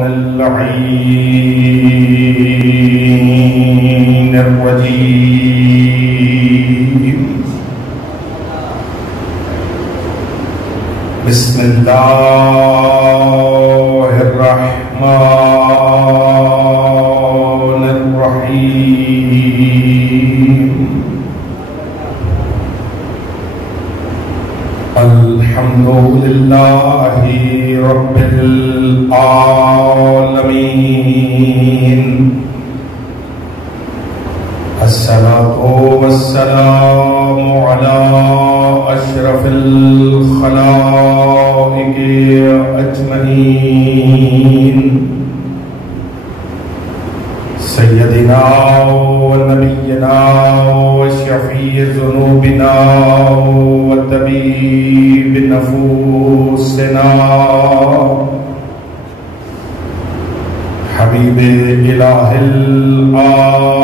اللعين الرجيم. بسم الله الرحمن الرحيم. الحمد لله رب العالمين. الصلاة والسلام على أشرف الخلائق أجمعين. سيدنا ونبينا وشفيع ذنوبنا وطبيب نفوسنا حبيب إله العالمين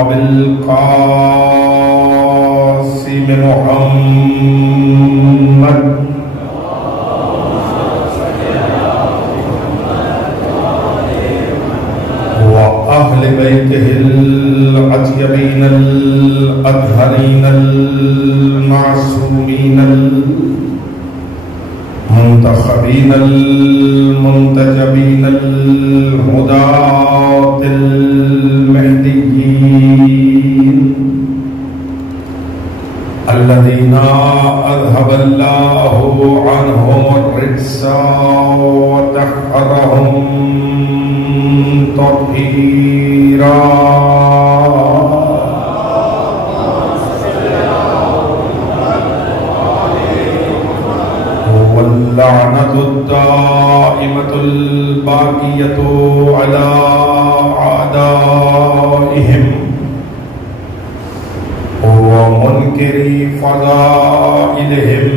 أبي القاسم محمد وأهل بيته الأطيبين الأطهرين المعصومين المنتخبين المنتجبين الهداة المهديين الذين أذهب الله عنهم الرجس وطهرهم تطهيرا. واللعنة الدائمة الباقية على أعدائهم ومنكري فضائلهم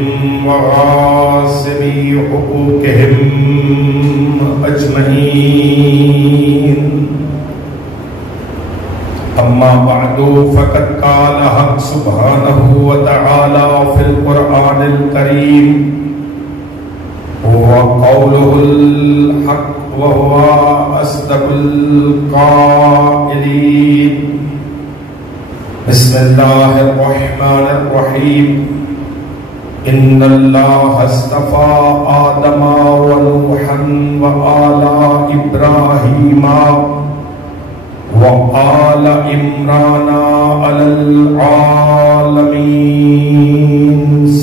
وغاصبي حقوقهم أجمعين. أما بعد فقد قال حق سبحانه وتعالى في القرآن الكريم وقوله الحق وهو أصدق القائلين. بسم الله الرحمن الرحيم. إن الله اصطفى آدم ونوحا وآل إبراهيم وآل عمران على العالمين.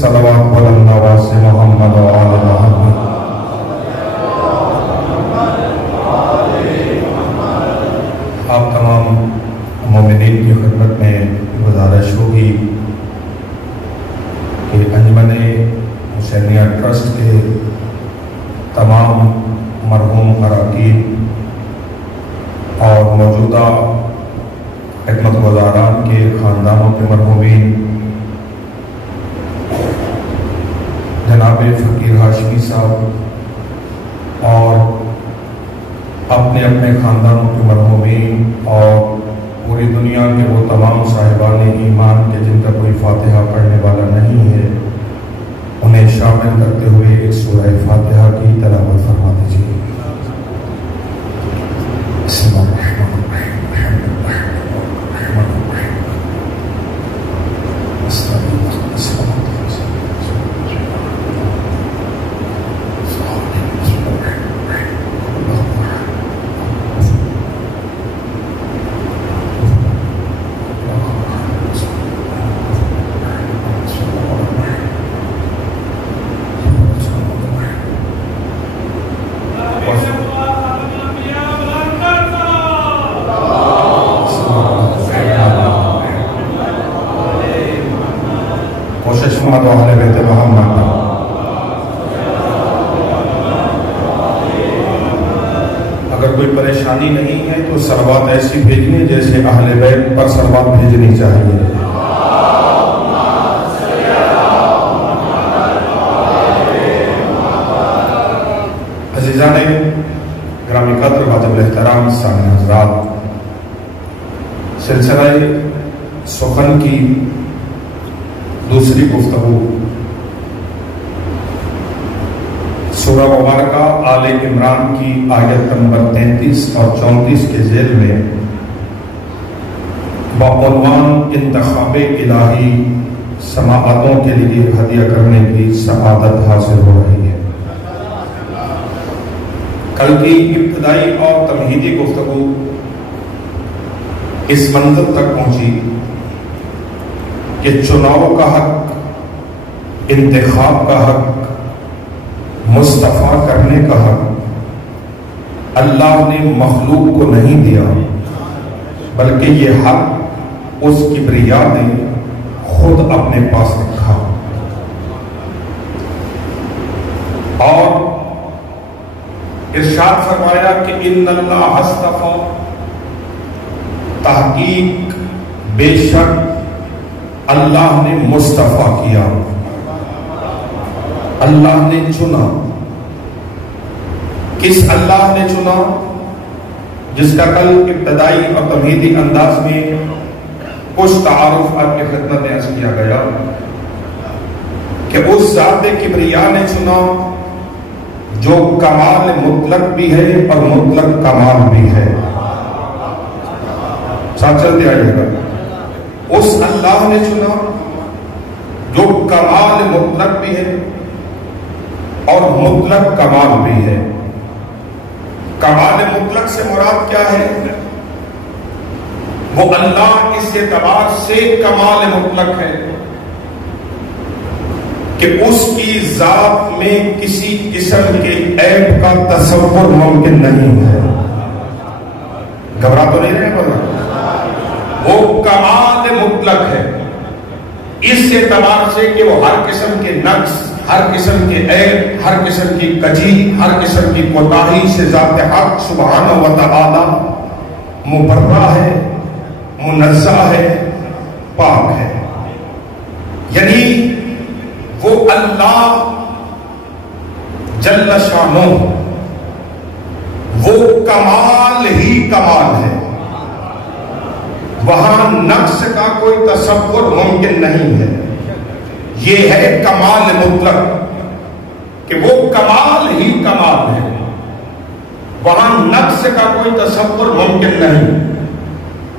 صلوات بلند نواز محمد وآل محمد. آپ تمام مومنین کی خدمت میں گزارش ہوگی کہ انجمن حسینیہ ٹرسٹ کے تمام مرحوم اراکین اور موجودہ خدمت گزاران کے خاندانوں کے مرحومین، جناب فقیر ہاشمی صاحب اور اپنے اپنے خاندانوں کے مرحومین اور پوری دنیا کے وہ تمام صاحبان ایمان کے جن کا کوئی فاتحہ پڑھنے والا نہیں ہے، انہیں شامل کرتے ہوئے ایک سورہ فاتحہ کی تلاوت فرما دیجیے. بسم اللہ الرحمن الرحیم. الحمد للہ الرحمن الرحیم. اگر کوئی پریشانی نہیں ہے تو صلوات ایسی بھیجنی جیسے اہل بیت پر صلوات بھیجنی چاہیے. عزیزان گرامی قدر واجب الاحترام سامعین حضرات، سلسلہ سخن کی دوسری گفتگو سورہ مبارکہ آل عمران کی آیت نمبر 33 اور 34 کے ذیل میں بعنوان انتخاب الہی سماعتوں کے لیے ہدیہ کرنے کی سعادت حاصل ہو رہی ہے۔ کل کی ابتدائی اور تمہیدی گفتگو اس منزل تک پہنچی کہ چناؤ کا حق، انتخاب کا حق، مصطفیٰ کرنے کا حق اللہ نے مخلوق کو نہیں دیا، بلکہ یہ حق اس کبریا نے خود اپنے پاس رکھا۔ اور ارشاد فرمایا کہ ان اللہ اصطفیٰ، تحقیق بے شک اللہ نے مصطفیٰ کیا، اللہ نے چنا۔ کس اللہ نے چنا؟ جس کا کل ابتدائی اور تمہیدی انداز میں کچھ تعارف آپ کی خدمت میں عرض کیا گیا کہ اس ذات کبریا نے چنا جو کمال مطلق بھی ہے اور مطلق کمال بھی ہے۔ ساتھ چلتے آئیے گا۔ اس اللہ نے چنا جو کمال مطلق بھی ہے اور مطلق کمال بھی ہے۔ کمال مطلق سے مراد کیا ہے؟ وہ اللہ اس اعتبار سے کمال مطلق ہے کہ اس کی ذات میں کسی قسم کے عیب کا تصور ممکن نہیں ہے۔ گھبرا تو نہیں رہے بولا؟ وہ کمال مطلق ہے اس اعتبار سے کہ وہ ہر قسم کے نقص، ہر قسم کے عیب، ہر قسم کی کجی، ہر قسم کی کوتاہی سے ذات حق سبحانہ و تعالی مبرہ ہے، منزہ ہے، پاک ہے۔ یعنی وہ اللہ جل شانہ وہ کمال ہی کمال ہے، وہاں نقص کا کوئی تصور ممکن نہیں ہے۔ یہ ہے کمال مطلق کہ وہ کمال ہی کمال ہے، وہاں نقص کا کوئی تصور ممکن نہیں۔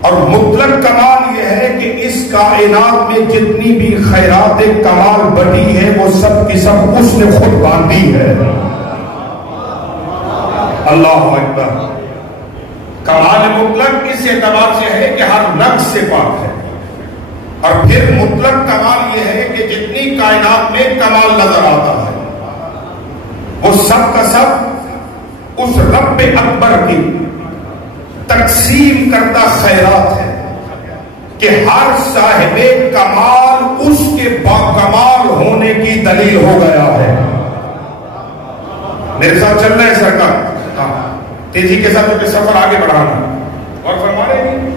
اور مطلق کمال یہ ہے کہ اس کائنات میں جتنی بھی خیرات کمال بٹی ہے وہ سب کی سب اس نے خود باندھی ہے۔ اللہ اکبر۔ کمال مطلق اس اعتبار سے ہے کہ ہر نقص سے پاک ہے، اور پھر مطلق کمال یہ ہے کہ جتنی کائنات میں کمال نظر آتا ہے وہ سب کا سب اس رب اکبر کی تقسیم کردہ خیرات ہے کہ ہر صاحب کمال اس کے باکمال ہونے کی دلیل ہو گیا ہے۔ میرے ساتھ چل رہے ہیں سرکار؟ تیزی کے ساتھ جو کہ سفر آگے بڑھانا اور فرمانے گی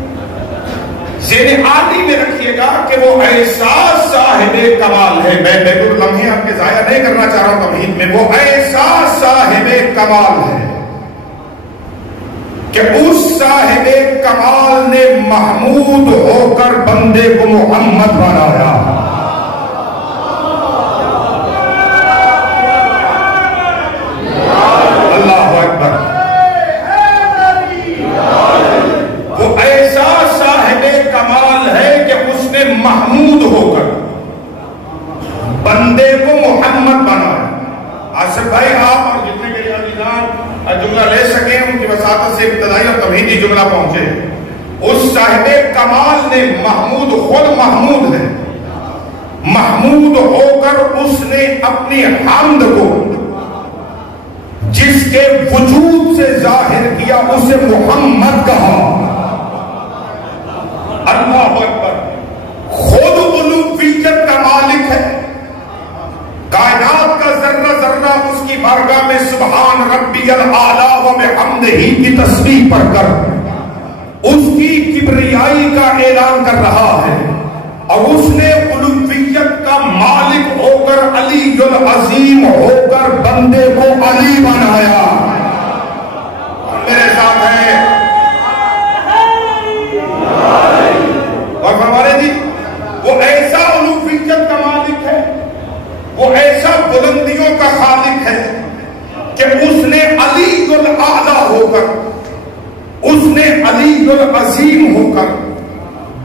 ذہن عالی میں رکھیے گا کہ وہ ایسا صاحب کمال ہے۔ میں بیت اللمحے آپ کے ضائع نہیں کرنا چاہ رہا ہوں تمہید میں، وہ ایسا صاحب کمال ہے کہ اس صاحب کمال نے محمود ہو کر بندے کو محمد بنایا۔ اللہ اکبر۔ وہ ایسا صاحب کمال ہے کہ اس نے محمود ہو کر بندے کو محمد بنایا۔ آصف بھائی آپ اور جتنے میرے عزیزان جملہ لے سکیں ان کی وساطت سے ابتدائی اور تمہیدی جملہ پہنچے۔ اس صاحب کمال نے محمود، خود محمود ہے، محمود ہو کر اس نے اپنی حمد کو جس کے وجود سے ظاہر کیا اسے محمد کہا۔ اللہ اکبر۔ خود الوہیت کا مالک ہے، کائنات کا ذرہ ذرہ اس کی بارگاہ میں سبحان ربی الاعلیٰ و بحمدہ کی تسبیح پڑھ کر اس کی کبریائی کا اعلان کر رہا ہے، اور اس نے الوہیت کا مالک ہو کر علی العظیم ہو کر بندے کو علی بنایا۔ اور میرے ساتھ ہے اور ہمارے جی وہ ایسا الوہیت کا مالک ہے، وہ ایسا بلندیوں کا خالق ہے کر، اس نے علی العظیم ہو کر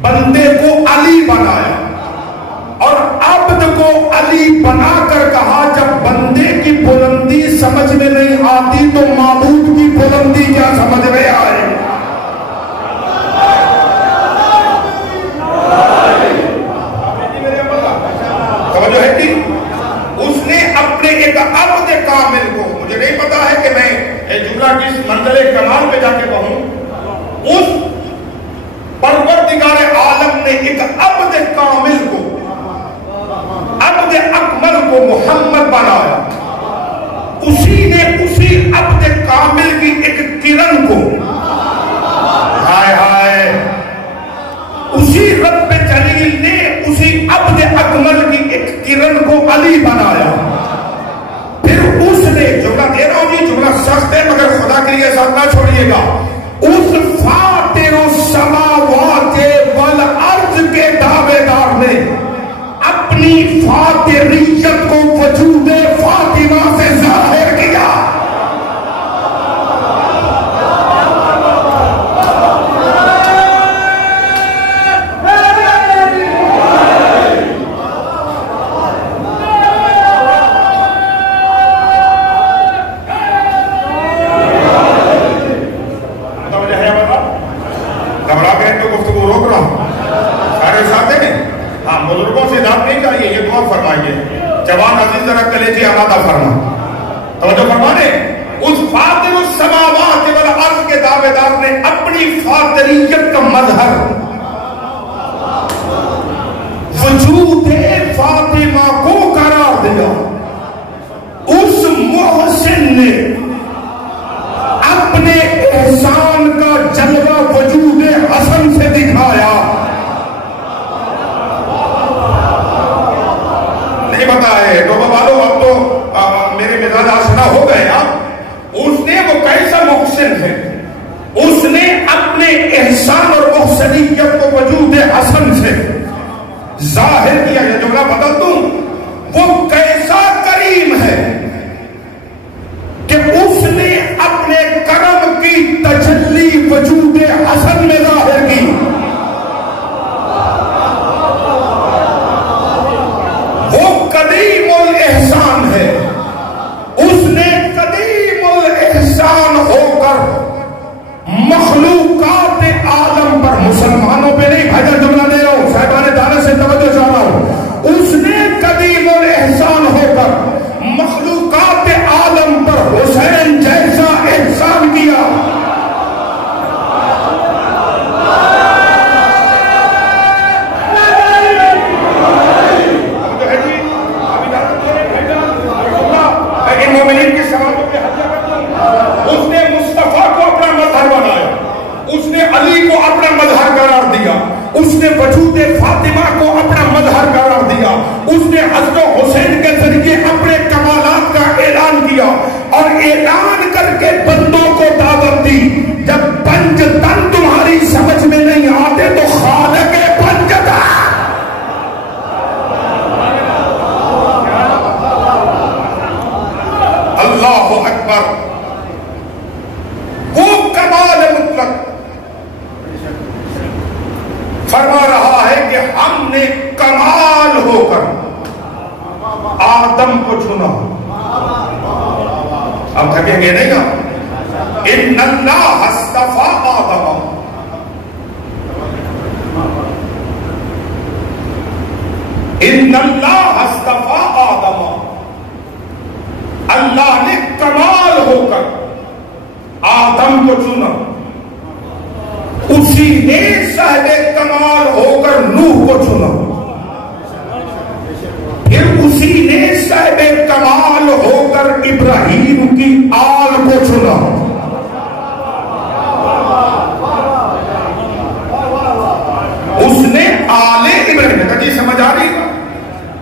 بندے کو علی بنایا، اور عبد کو علی بنا کر کہا جب بندے کی بلندی سمجھ میں نہیں آتی تو معبود کی بلندی کیا سمجھ میں آئے؟ توجہ ہے کہ اس نے اپنے ایک عبد کامل کو، مجھے نہیں پتا ہے کہ میں جملہ کس منزل کمال پہ جا کے کہوں، اس پروردگار عالم نے ایک عبد کامل کو، عبد اکمل کو محمد بنایا، اسی نے اسی عبد کامل کی ایک کرن کو، ہائے ہائے، اسی رب جلیل نے اسی عبد اکمل کی ایک کرن کو علی بنایا، پھر اس نے، جملہ دے رہا ہوں جی، جملہ سخت ہے مگر خدا کے لیے ساتھ نہ چھوڑیے گا، اس فاطر السماوات والارض کے دعوے دار نے اپنی فاطریت کو وجود فاطمہ سے ظاہر کیا۔ جوان عزیز ذرا کلیجے آمادہ فرما، توجہ فرمانے، اس فاطر السماوات والارض کے دعوے دار نے اپنی فاطریت کا مظہر وجود فاطمہ کو قرار دیا۔ اس محسن نے اپنے احسان کا جلوہ وجود حسن سے دکھایا۔ پتا ہے ڈوبا والوں، اب تو میرے مزاج آشنا ہو گئے آپ، اس نے وہ کیسا محسن ہے، اس نے اپنے احسان اور محسنیت کو وجود حسن سے ظاہر کیا۔ یہ جملہ بدل دوں، وہ کیسا کریم ہے کہ اس نے اپنے کرم کی تجلی وجود حسن میں ظاہر کی۔ قدیم الاحسان ہے، اس نے قدیم الاحسان ہو کر مخلوقات عالم پر، مسلمانوں پہ نہیں بھائی جان جملہ دے رہا ہوں، صاحبان دارے سے توجہ چاہ رہا ہوں، اس نے قدیم الاحسان ہو کر مخلوقات عالم پر حسین جیسا احسان کیا۔ اس نے مصطفیٰ کو اپنا مظہر بنایا، اس نے علی کو اپنا مظہر قرار دیا، اس نے وجود فاطمہ کو اپنا مظہر قرار دیا، اس نے حضرت حسین کے ذریعے اپنے کمالات کا اعلان کیا، اور اعلان کر کے بندوں کو دعوت دی، جب پنج تن تمہاری سمجھ میں نہیں آتے تو خالق پنج تن۔ اللہ اکبر، وہ کمال مطلق فرما رہا ہے کہ ہم نے کمال ہو کر آدم کو چنا۔ اب تھکیں گے نہیں آپ؟ ان اللہ اصطفیٰ آدم، ان اللہ اصطفیٰ آدم، اللہ نے کمال ہو کر آدم کو چنا، اسی نے صاحب کمال ہو کر نوح کو چنا، پھر اسی نے صاحب کمال ہو کر ابراہیم کی آل کو چنا۔ اس نے آل ابراہیم، جی سمجھ آ رہی،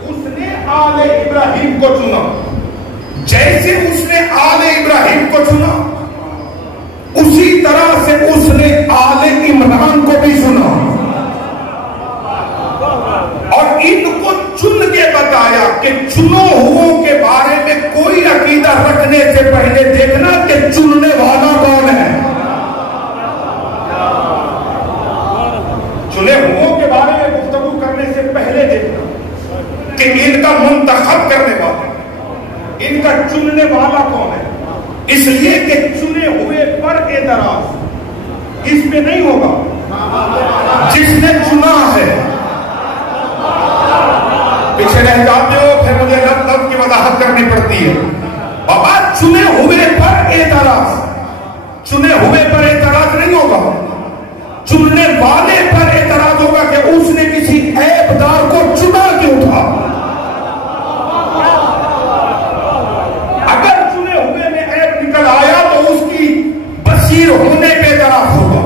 اس نے آل ابراہیم کو چنا، جیسے اس نے آل ابراہیم کو چنا اسی طرح سے اس نے آل عمران کو بھی چنا، اور ان کو چن کے بتایا کہ چنو ہو کے بارے میں کوئی عقیدہ رکھنے سے پہلے دیکھنا کہ چننے والا کون ہے۔ منتخب کرنے والا. ان کا چننے والا کون ہے؟ اس لیے کہ چنے ہوئے پر اعتراض اس پہ نہیں ہوگا. جس نے چنا ہے. پیچھے رہ جاتے ہو پھر مجھے لفظ کی وضاحت کرنی پڑتی ہے. بابا چنے ہوئے پر اعتراض، چنے ہوئے پر اعتراض نہیں ہوگا، چننے والے پر اعتراض ہوگا کہ اس نے کسی عیب دار کو چنا کیوں تھا. اگر چنے ہوئے میں عیب نکل آیا تو اس کی بصیر ہونے پہ اعتراض ہوگا.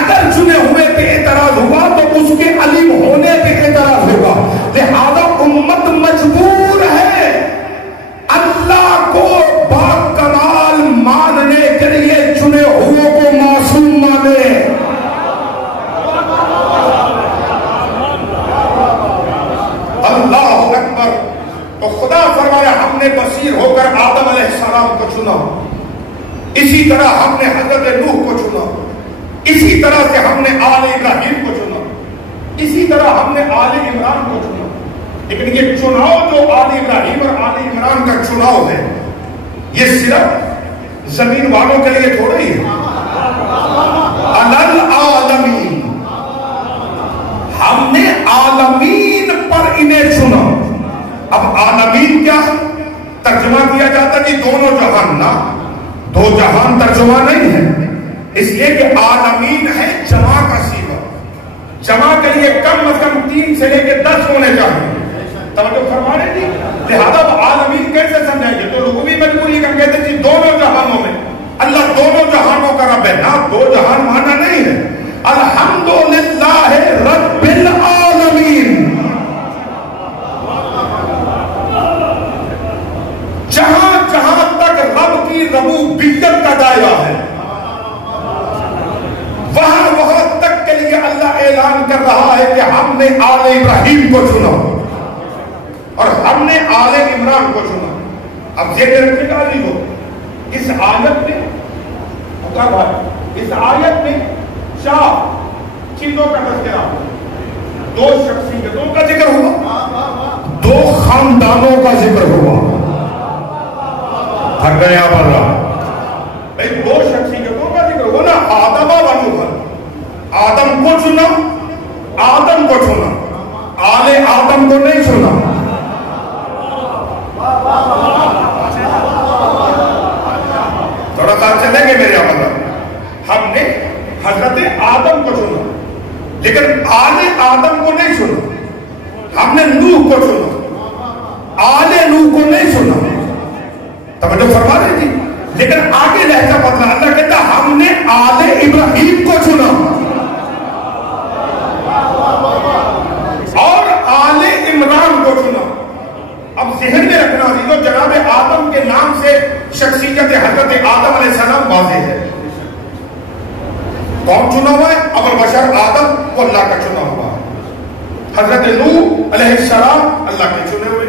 اگر چنے ہوئے پہ اعتراض ہوا تو اس کے علیم ہونے پہ اعتراض ہوگا. لہذا امت مجبور ہے اللہ کو باکمال ماننے کے لیے چنے ہوئے کو معصوم مانے. اللہ اکبر. تو خدا فرمایا ہم نے بصیر ہو کر آدم علیہ السلام کو چنا، اسی طرح ہم نے حضرت نوح کو چنا، اسی طرح سے ہم نے آل ابراہیم کو چنا، اسی طرح ہم نے آل عمران کو چنا. لیکن یہ چناؤ جو آل ابراہیم اور آل عمران کا چناؤ ہے یہ صرف زمین والوں کے لیے تھوڑا ہی ہے. العالمین، ہم نے عالمین پر انہیں چنا. اب عالمین کیا ترجمہ کیا جاتا کہ دونوں جہان، نہ دو جہان ترجمہ نہیں ہے. اس لیے کہ عالمین ہے جمع کا صیغہ. جمع کے لیے کم از کم 3 سے لے کے 10 ہونے چاہیے. توجہ فرما رہے تھی. لہذا عالمین کیسے سمجھائیں گے؟ تو لوگ بھی مجبوری کر کہتے تھے دونوں جہانوں میں. اللہ دونوں جہانوں کا رب ہے. نہ دو جہان مانا نہیں ہے. الحمدللہ رب العالمین. جہاں جہاں تک رب کی ربوبیت کا دائرہ ہے وہاں تک کے لیے اللہ اعلان کر رہا ہے کہ ہم نے آل ابراہیم کو چنا اور ہم نے آل عمران کو چنا. اب یہ رکھے گا نہیں ہو اس آیت میں، اس آیت میں 4 چیزوں کا تذکرہ ہوا. 2 شخصیتوں کا ذکر ہوا، 2 خاندانوں کا ذکر ہوا. ہر گیا پر بھائی 2 شخصیتوں کا ذکر ہوا نا. آدم و نوح، آدم کو چنا، آدم کو چنا، آل آدم کو نہیں چنا. تھوڑا سا چلیں گے میرے آمدہ. ہم نے حضرت آدم کو چنا لیکن آل آدم کو نہیں چنا. ہم نے نوح کو چنا، آل نوح کو نہیں چنا. توجہ فرما رہی تھی. لیکن آگے لہجہ بدلا. اللہ کہتا ہم نے آل ابراہیم کو چنا اور آل عمران کو چنا. اب ذہن میں رکھنا تو جناب آدم کے نام سے شخصیت حضرت آدم علیہ السلام واضح ہے. کون چنا ہوا ہے؟ ابو البشر آدم، وہ اللہ کا چنا ہوا ہے. حضرت نوح علیہ السلام اللہ کے چنے ہوئے.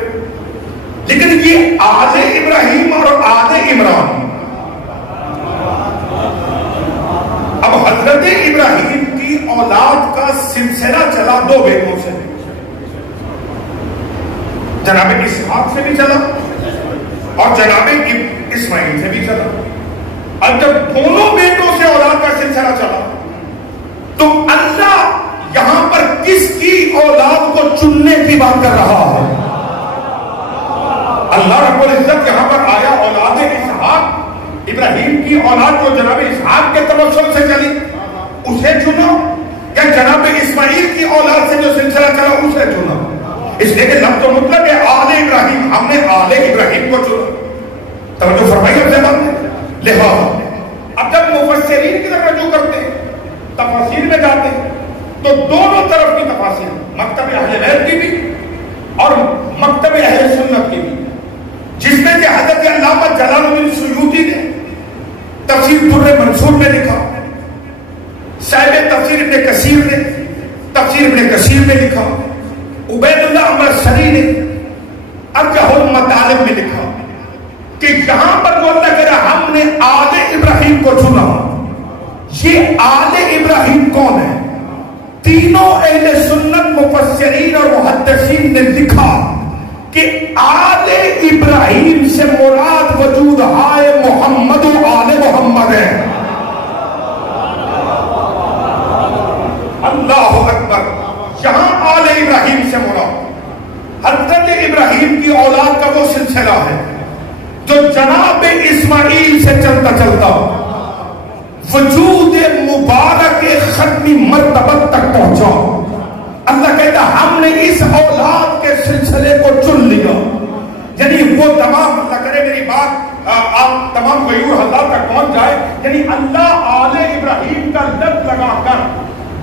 لیکن یہ آل ابراہیم اور آل عمران، اب حضرت ابراہیم کی اولاد کا سلسلہ چلا 2 بیٹوں سے. جناب اسحاق سے بھی چلا اور جناب اسماعیل سے بھی چلا. اور جب دونوں بیٹوں سے اولاد کا سلسلہ چلا تو اللہ یہاں پر کس کی اولاد کو چننے کی بات کر رہا ہے؟ اللہ رب العزت یہاں پر آیا اولاد اسحاق، ابراہیم کی اولاد جو جناب اسحاق کے تبسل سے چلی اسے چنا، یا جناب اسماعیل کی اولاد سے جو سلسلہ چلا اسے چنا؟ اس لیے کہ لفظ مطلق ہے آل ابراہیم، ہم نے آل ابراہیم کو چنا. توجہ فرمائیے اب زبان میں. لہذا اب جب مفسرین کی طرف رجوع کرتے ہیں، تفاسیر میں جاتے ہیں، تو دونوں طرف کی تفاسیر، مکتب اہل بیت کی بھی اور مکتب اہل سنت کی بھی، جس میں کہ حضرت علامہ جلال الدین سیوطی نے تفسیر در منصور میں لکھا، صاحب تفسیر ابن کثیر نے تفسیر ابن کثیر میں لکھا، عبید اللہ عمر سری نے ارجح المطالب میں لکھا کہ یہاں پر وہ اللہ کہہ رہا ہم نے آل ابراہیم کو چنا. یہ آل ابراہیم کون ہے؟ تینوں اہل سنت مفسرین اور محدثین نے لکھا کہ آل ابراہیم سے مراد وجود آئے محمد و آل محمد ہے. اللہ اکبر. یہاں آل ابراہیم سے مراد حضرت ابراہیم کی اولاد کا وہ سلسلہ ہے جو جناب اسماعیل سے چلتا چلتا وجود مبارک ختمی مرتبہ تک پہنچا. اللہ کہتا ہم نے اس اولاد کے سلسلے کو چن لیا. یعنی وہ تمام، اللہ کرے میری بات آپ تمام غیور حضرات تک پہنچ جائے. یعنی اللہ آل ابراہیم کا لفظ لگا کر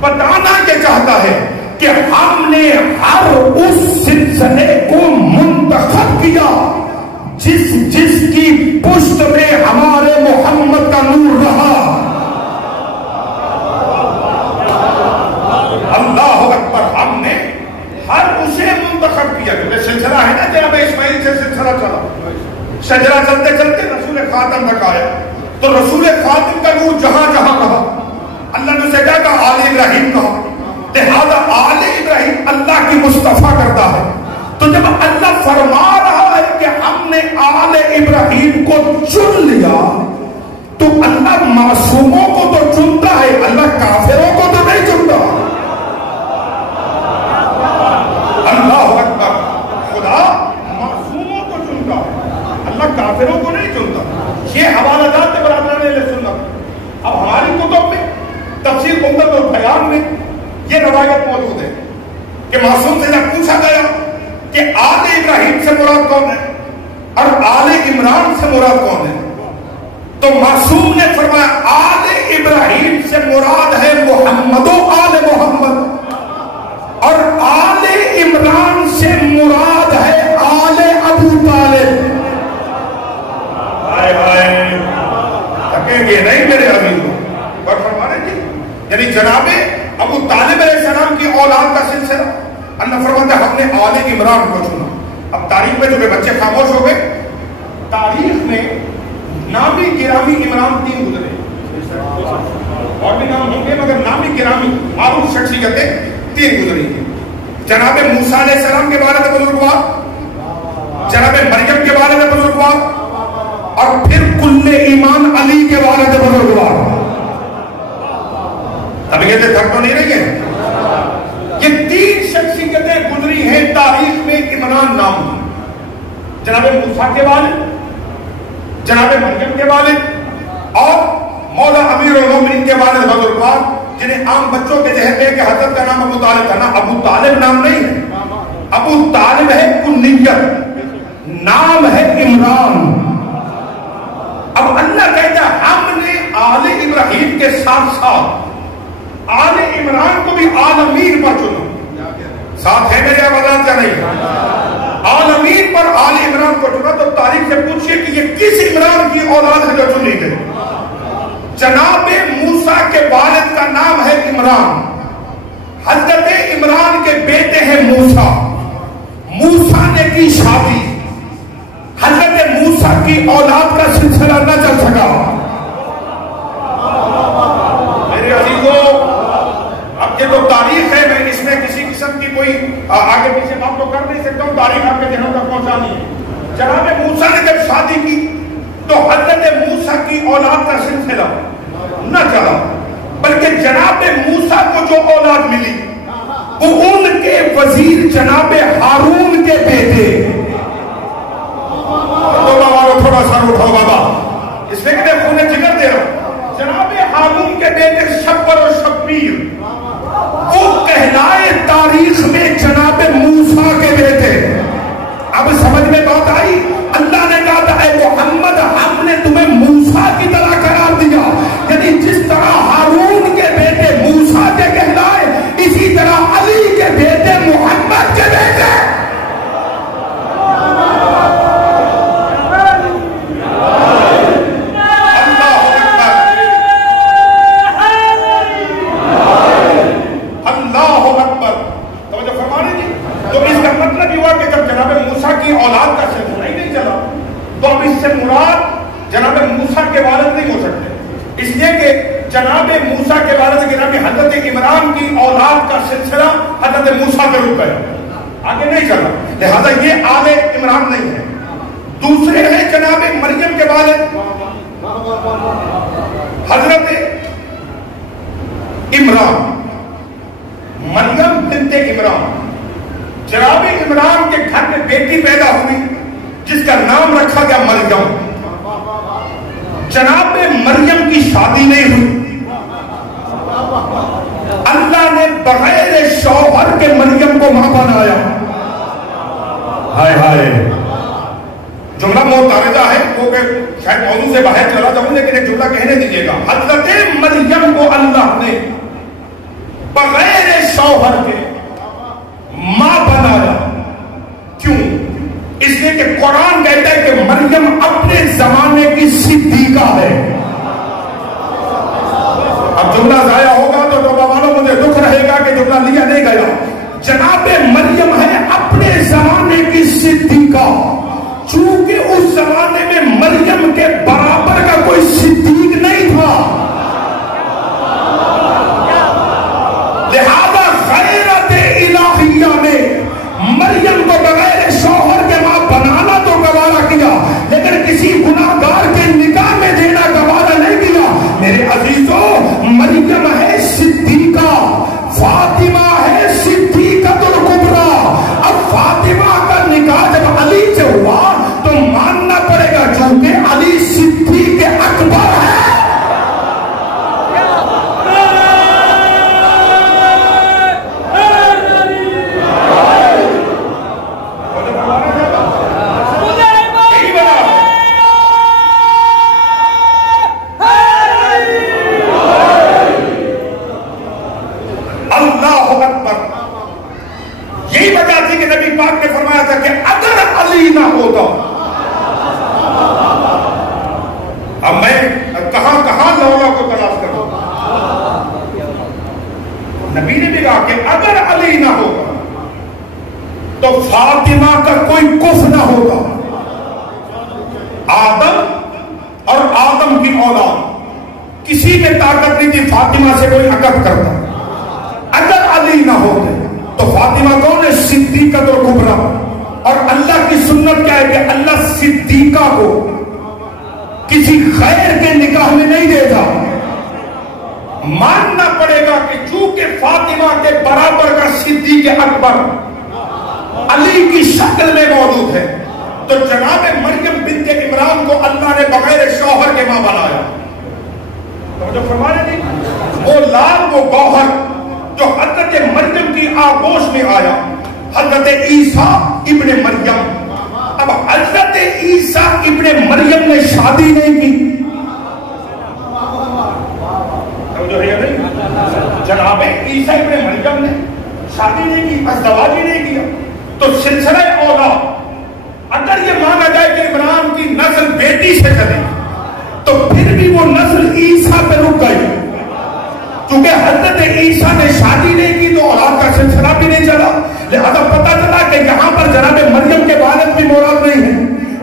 بتانا یہ چاہتا ہے کہ ہم نے ہر اس سلسلے کو منتخب کیا جس کی پشت میں ہمارے محمد کا نور رہا. اللہ اکبر. ہم نے ہر اسے منتخب کیا. جو سلسلہ ہے نا جناب اسماعیل سے سلسلہ چلا، شجرہ چلتے چلتے رسول خاتم تک آیا، تو رسول خاتم کا نور جہاں جہاں رہا اللہ نے اسے کہا آل ابراہیم کہا. لہذا آل ابراہیم اللہ کی مصطفیٰ کرتا ہے. تو جب اللہ فرما رہا ہے کہ ہم نے آل ابراہیم کو چن لیا تو اللہ معصوموں کو تو چنتا ہے، اللہ کافروں کو تو نہیں چنتا. اللہ اکبر. خدا معصوموں کو چنتا ہے، اللہ کافروں کو نہیں چنتا. یہ حوالہ جات برادران اہل سنت. اب ہماری کتب میں تفسیر عمدۃ البیان میں یہ روایت موجود ہے کہ معصوم سے جب پوچھا گیا کہ آل ابراہیم سے مراد کون ہے اور آل عمران سے مراد کون ہے، تو معصوم نے فرمایا آل ابراہیم سے مراد ہے محمد و آل محمد، اور آل عمران سے مراد ہے آل ابو طالب. ہائے ہائے تھکیں گے نہیں میرے عزیزوں. اور فرمانے جی یعنی جناب ابو طالب علیہ السلام کی اولاد کا سلسلہ اللہ فرماتا ہے ہم نے آل عمران کو چنا. اب تاریخ میں جو بچے خاموش ہو گئے، تاریخ میں نامی گرامی عمران 3 گزرے، اور بھی نام ہوں گے مگر نامی گرامی معروف شخصیتیں 3 گزری ہیں. جناب موسیٰ علیہ السلام کے بارے میں بزرگوار، جناب مریم کے بارے میں بزرگوار، اور پھر کل ایمان علی کے بارے میں بزرگوار. طبیعتیں تھک تو نہیں رہی ہیں. یہ 3 شخصیتیں گزری ہیں تاریخ میں عمران نام. جناب موسیٰ کے والد، جناب مریم کے والد، اور مولا امیر المومنین کے والد بزرگوار، جنہیں عام بچوں کے ذہن میں کہ حضرت کا نام ابو طالب تھا. نا ابو طالب نام نہیں ہے، ابو طالب ہے کنیت، نام ہے عمران. اب اللہ کہتا ہے ہم نے آل ابراہیم کے ساتھ ساتھ آل عمران کو بھی آل امیر پر چنا. ساتھ ہے میرے آبادات کا نہیں، آل امیر پر آل عمران کو چنا. تو تاریخ سے پوچھئے کہ یہ کس عمران کی اولاد ہے جو چنی گئی. جناب موسیٰ کے والد کا نام ہے عمران. حضرت عمران کے بیٹے ہیں موسیٰ. موسیٰ نے کی شادی، حضرت موسیٰ کی اولاد کا سلسلہ نہ چل سکا. میرے عزیزوں اب یہ تو تاریخ ہے، میں اس میں کسی قسم کی کوئی آگے پیچھے بات تو کر نہیں سکتا ہوں، تاریخ آپ کے ذہنوں تک پہنچانی ہے. جناب موسیٰ نے جب شادی کی تو حضرت موسیٰ کی اولاد کا سلسلہ نہ چلا، بلکہ جناب موسیٰ کو جو اولاد ملی وہ ان کے وزیر جناب ہارون کے بیٹے. تھوڑا سا اٹھاؤ بابا، اس لیے کہ خون جگر دے رہا ہوں. جناب ہارون کے بیٹے شبر و شبیر وہ کہلائے تاریخ میں جناب موسیٰ کے بیٹے. اب سمجھ میں بات آئی. اللہ نے کہا تھا اے محمد ہم نے تمہیں موسیٰ کی طرح قرار دیا. یعنی جس طرح ہارون کے بیٹے موسیٰ کے کہلائے، اسی طرح علی کے بیٹے محمد کے بیٹے. کی اولاد کا سلسلہ ہی نہیں چلا تو اب اس سے مراد جناب موسیٰ کے والد نہیں ہو سکتے، اس لیے کہ جناب موسیٰ کے والد کے نام حضرت عمران کی اولاد کا سلسلہ حضرت موسیٰ کے رک گئے. آگے نہیں چلا، لہذا یہ آل عمران نہیں ہے. دوسرے ہیں جناب مریم کے والد حضرت عمران، مریم بنت عمران. جناب عمران کے گھر میں بیٹی پیدا ہوئی جس کا نام رکھا گیا مریم. جناب مریم کی شادی نہیں ہوئی، اللہ نے بغیر شوہر کے مریم کو ماں بنایا. ہائے ہائے، جملہ معترضہ ہے وہ کہ شاید موضوع سے باہر چلا جاؤں، لیکن ایک جملہ کہنے دیجیے گا. حضرت مریم کو اللہ نے بغیر شوہر کے ماں بنایا. کیوں؟ اس لیے کہ قرآن کہتا ہے کہ مریم اپنے زمانے کی صدیقہ ہے. اب جملہ ضائع ہوگا تو توبہ والوں مجھے دکھ رہے گا کہ جملہ لیا نہیں گیا. جناب مریم ہے اپنے زمانے کی صدیقہ. چونکہ اس زمانے میں مریم کے برابر کا کوئی صدیق نہیں تھا، لہذا غیرت الہیہ نے مریم کو بغیر شوہر کے ماں بنانا تو گوارا کیا، لیکن کسی گناہگار کے نکاح میں دینا گوارا نہیں کیا. میرے عزیزوں، مریم ہے صدیقہ، فاطمہ ہے صدیقۃ الکبریٰ. اب فاطمہ کا نکاح جب علی سے ہوا تو ماننا پڑے گا چونکہ علی صدیق اکبر ہے. تو فاطمہ کا کوئی کفر نہ ہوتا. آدم اور آدم کی اولاد کسی میں طاقت نہیں تھی فاطمہ سے کوئی عقد کرتا. اگر علی نہ ہوتے تو فاطمہ کون ہے؟ صدیقۃ الکبریٰ. اور اللہ کی سنت کیا ہے کہ اللہ صدیقہ کو کسی غیر کے نکاح میں نہیں دیتا. ماننا پڑے گا کہ چونکہ فاطمہ کے برابر کا صدیق اکبر علی کی شکل میں موجود ہے، تو جناب مریم بنت عمران کو اللہ نے بغیر شوہر کے ماں بنایا. تو جو فرمانے نہیں، وہ لال وہ گوہر جو حضرت مریم کی آغوش میں آیا، حضرت عیسیٰ ابن مریم. اب حضرت عیسیٰ ابن مریم نے شادی نہیں کی، جناب عیسیٰ ابن مریم نے شادی نہیں کی، ازدواج ہی نہیں کیا. تو سلسلہ اولاد اگر یہ مانا جائے کہ عمران کی نسل بیٹی سے چلے تو پھر بھی وہ نسل عیسیٰ پہ رک گئی. کیونکہ حضرت عیسیٰ نے شادی نہیں کی تو اولاد کا سلسلہ بھی نہیں چلا. لہذا پتہ چلا کہ یہاں پر جناب مریم کے والد بھی مراد نہیں ہے،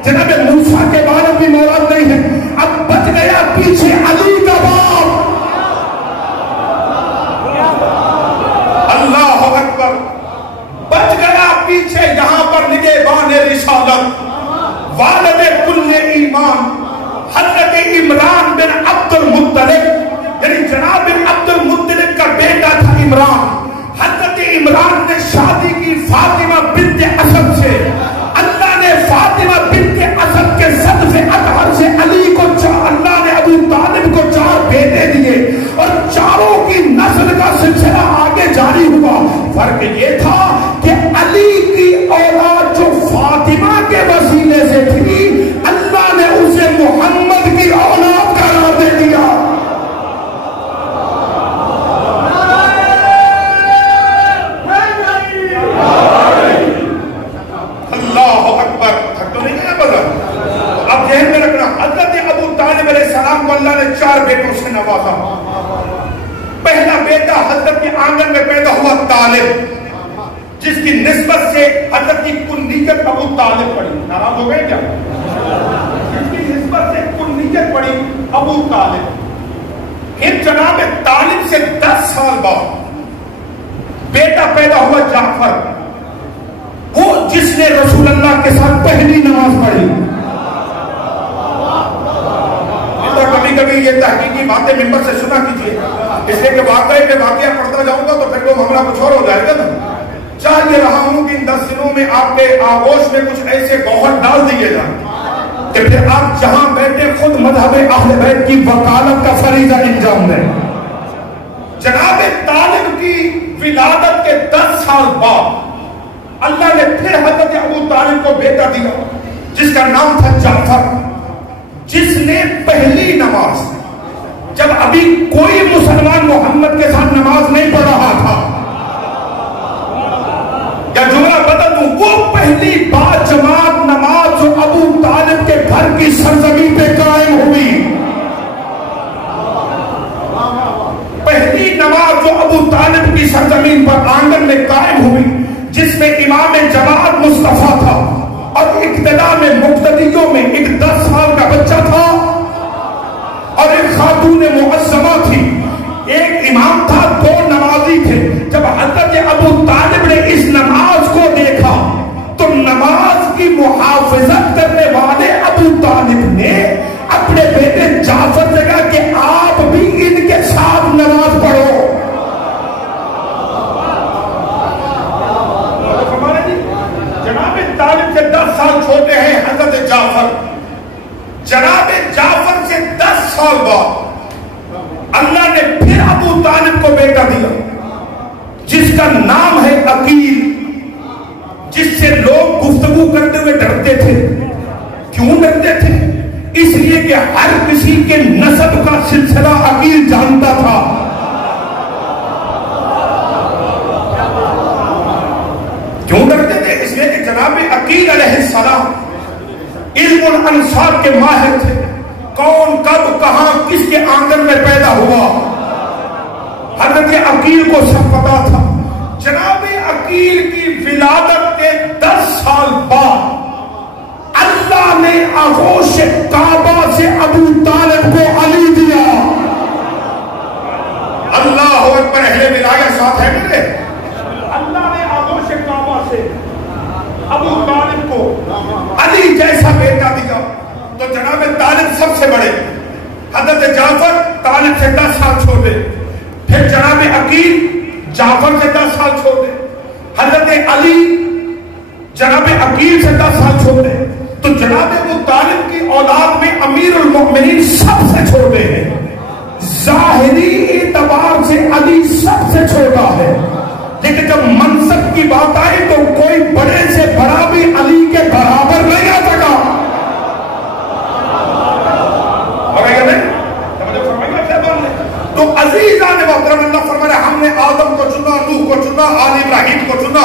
جناب موسیٰ کے والد بھی مراد نہیں ہے. اب بچ گیا پیچھے علی کا باپ. اللہ اکبر، بچ گیا پیچھے یہاں پر نگہبان رسالت، والد کل ایمان، حضرت عمران بن عبد المطلب، یعنی جناب عبد المطلب کا بیٹا تھا عمران. حضرت عمران نے شادی کی فاطمہ بنت اسد سے. اللہ نے فاطمہ بنت اسد کے صدف اطہر سے علی کو اللہ نے ابو طالب کو 4 بیٹے دیے اور چاروں کی نسل کا سلسلہ آگے جاری ہوا. فرق یہ تھا کہ علی کی اولاد جو فاطمہ کے وسیلے سے تھی، اللہ نے اسے محمد کی اولاد قرار دے دیا. اللہ اکبر. تو نہیں ہے بدل. اب ذہن میں رکھنا، حضرت ابو طالب علیہ السلام کو اللہ نے 4 بیٹوں سے نوازا. پہلا بیٹا حضرت کے آنگن میں پیدا ہوا طالب، جس کی نسبت سے حضرت کی کنیت ابو طالب پڑی. ناراض ہو گئے کیا؟ جس کی نسبت سے کنیت پڑی ابو طالب. پھر جناب طالب سے 10 سال بعد بیٹا پیدا ہوا جعفر. وہ جس نے رسول اللہ کے ساتھ پہلی نماز پڑھی. کبھی کبھی یہ تحقیقی باتیں ممبر سے سنا کیجیے، اس لیے کہ واقعہ پڑھتا جاؤں گا تو پھر تو معاملہ کچھ اور ہو جائے گا نا. چاہ یہ رہا ہوں کہ ان 10 دنوں میں آپ کے آغوش میں کچھ ایسے گوہر ڈال دیے جائیں کہ پھر آپ جہاں بیٹھے خود مذہب اہل بیت کی وکالت کا فریضہ انجام دیں. جناب طالب کی ولادت کے 10 سال بعد اللہ نے پھر حضرت ابو طالب کو بیٹا دیا جس کا نام تھا جعفر، جس نے پہلی نماز، جب ابھی کوئی مسلمان محمد کے ساتھ نماز نہیں پڑھ رہا تھا، یا جملہ بدل دوں، وہ پہلی بات جماعت نماز جو ابو طالب کے گھر کی سرزمین پہ قائم ہوئی، پہلی نماز جو ابو طالب کی سرزمین پر آنگن میں قائم ہوئی، جس میں امام جماعت مصطفیٰ تھا اور ابتدا میں مقتدیوں میں ایک 10 سال کا بچہ تھا اور ایک خاتون معظمہ تھی، ایک امام تھا، 2 نمازی تھے. جب حضرت ابو طالب نے اس نماز کو دیکھا تو نماز کی محافظت کرنے والے ابو طالب نے اپنے بیٹے جعفر سے کہا کہ آپ بھی ان کے ساتھ نماز پڑھو. جناب طالب سے 10 سال چھوٹے ہیں حضرت جعفر. جناب جعفر سے 10 سال بعد اللہ نے پھر ابو طالب کو بیٹا دیا جس کا نام ہے عقیل، جس سے لوگ گفتگو کرتے ہوئے ڈرتے تھے. کیوں ڈرتے تھے؟ اس لیے کہ ہر کسی کے نسب کا سلسلہ عقیل جانتا تھا. کیوں ڈرتے تھے؟ اس لیے کہ جناب عقیل علیہ السلام علم الانصاب کے ماہر تھے. کون کب کہاں کس کے آنگن میں پیدا ہوا حضرت عقیل کو سب پتا تھا. جناب عقیل کی ولادت کے 10 سال بعد اللہ نے آغوش کعبہ سے ابو طالب کو علی دیا. اللہ اکبر، اہل ولایت ساتھ ہے میرے. اللہ نے آغوش کعبہ سے ابو طالب کو علی جیسا بیٹا دیا. تو جناب طالب سب سے بڑے، حضرت جعفر طالب سے 10 سال چھوٹے، پھر جناب عقیل جعفر سے 10 سال چھوٹے، حضرت علی جناب عقیل سے 10 سال چھوٹے. تو جناب ابو طالب کی اولاد میں امیر المؤمنین سب سے چھوٹے ہیں. ظاہری اعتبار سے علی سب سے چھوٹا ہے، لیکن جب منصب کی بات آئی تو کوئی بڑے سے بڑا بھی علی کے برابر نہیں آ سکا. تو عزیزان محترم، اللہ فرمایا ہم نے آدم کو چنا، نوح کو چنا، آل ابراہیم کو چنا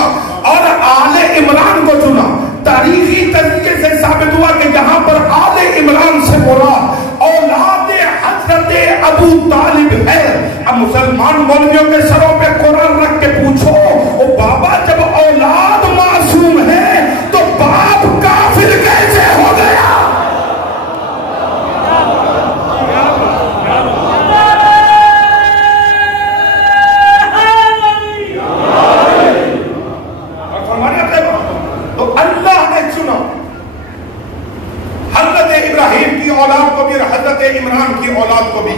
اور آل عمران کو چنا. تاریخی طریقے سے ثابت ہوا کہ جہاں پر آل عمران سے مراد اولاد حضرت ابو طالب ہے. اب مسلمان مولویوں کے سروں پہ قرآن رکھ کے پوچھو، او بابا جب اولاد معصوم ہے تو باپ کافر کیسے ہو گیا؟ تو اللہ نے چنا حضرت ابراہیم کی اولاد کو بھی اور حضرت عمران کی اولاد کو بھی.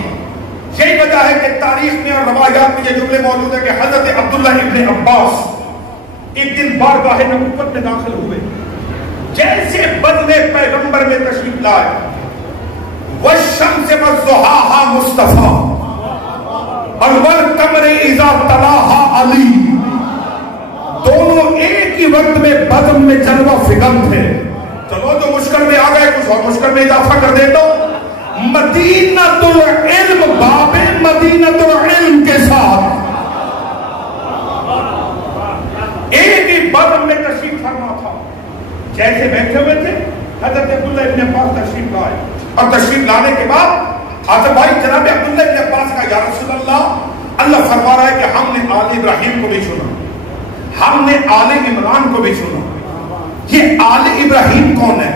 یہی وجہ ہے کہ تاریخ میں اور روایات میں یہ جملے موجود ہیں کہ حضرت عبداللہ ابن عباس ایک دن بارگاہ نبوت میں داخل ہوئے، جیسے بدلے پیغمبر میں تشریف لائے، والشمس والضحاہا مصطفیٰ اور والقمر اذا تلاہا علی، دونوں ایک ہی وقت میں بدن میں جلوہ فکن تھے. چلو جو مشکل میں آ گئے کچھ اور مشکل میں اضافہ کر دے. تو مدینۃ العلم، باب مدینۃ العلم کے ساتھ ایک ہی بدن میں تشریف فرما تھا. جیسے بیٹھے ہوئے تھے حضرت عبداللہ ابن عباس تشریف لائے، اور تشریف لانے کے بعد آج بھائی جناب عبداللہ ابن عباس کا یا رسول اللہ، اللہ فرما رہا ہے کہ ہم نے آل ابراہیم کو بھی سنا، ہم نے آل عمران کو بھی سنا. یہ آل ابراہیم کون ہے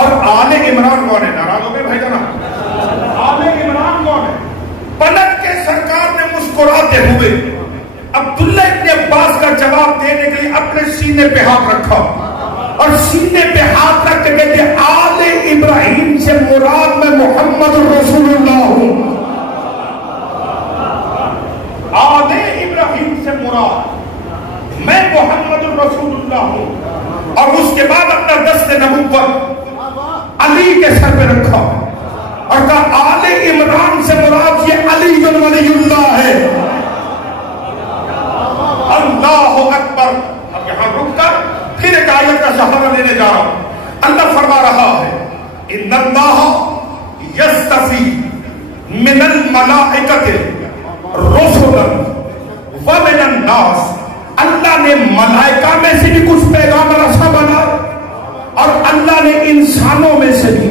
اور آل عمران کون ہے؟ ناراض ہو گئے بھائی جناب؟ آل عمران کون ہے؟ پلٹ کے سرکار نے مسکراتے ہوئے عبداللہ ابن عباس کا جواب دینے کے لیے اپنے سینے سینے پہ ہاتھ رکھا اور سینے پہ ہاتھ رکھ کے کہتے آل ابراہیم سے مراد میں محمد رسول اللہ ہوں. آل ابراہیم سے مراد میں محمد رسول اللہ ہوں. اور اس کے بعد اپنا دست نبوت علی کے سر پہ رکھا اور کہا آل عمران سے مراد یہ علی ولی اللہ ہے. اللہ اکبر. اب یہاں رک کر پھر ایک آیت کا سہارا لینے جا رہا ہوں. اللہ فرما رہا ہے ان اللہ یستفی من الملائکۃ رسلا ومن الناس. اللہ نے ملائکہ میں سے بھی کچھ پیغام رساں بنائے اور اللہ نے انسانوں میں سے بھی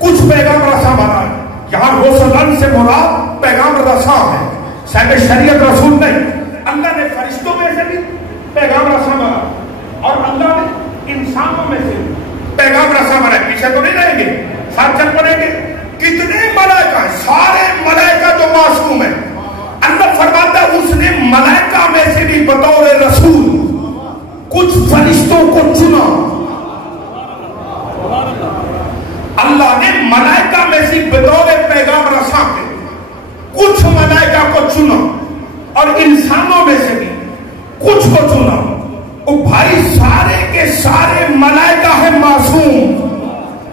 کچھ پیغام رساں بنائے. یہاں رسولان سے مراد پیغام رساں ہے، صاحب شریعت رسول نہیں. اللہ نے فرشتوں میں سے بھی پیغام رساں بنائے اور اللہ نے انسانوں میں سے پیغام رساں بنائے. پیچھے تو نہیں رہیں گے، ساتھ چل پڑیں گے. کتنے ملائکہ ہیں؟ سارے ملائکہ جو معصوم ہیں. اللہ فرماتا ہے اس نے ملائکہ میں سے بھی بطور رسول کچھ فرشتوں کو چنا. اللہ نے ملائکہ میں سے بطور پیغام رساں کے کچھ ملائکہ کو چنا اور انسانوں میں سے بھی کچھ کو چنا. او بھائی سارے کے سارے ملائکہ ہیں معصوم.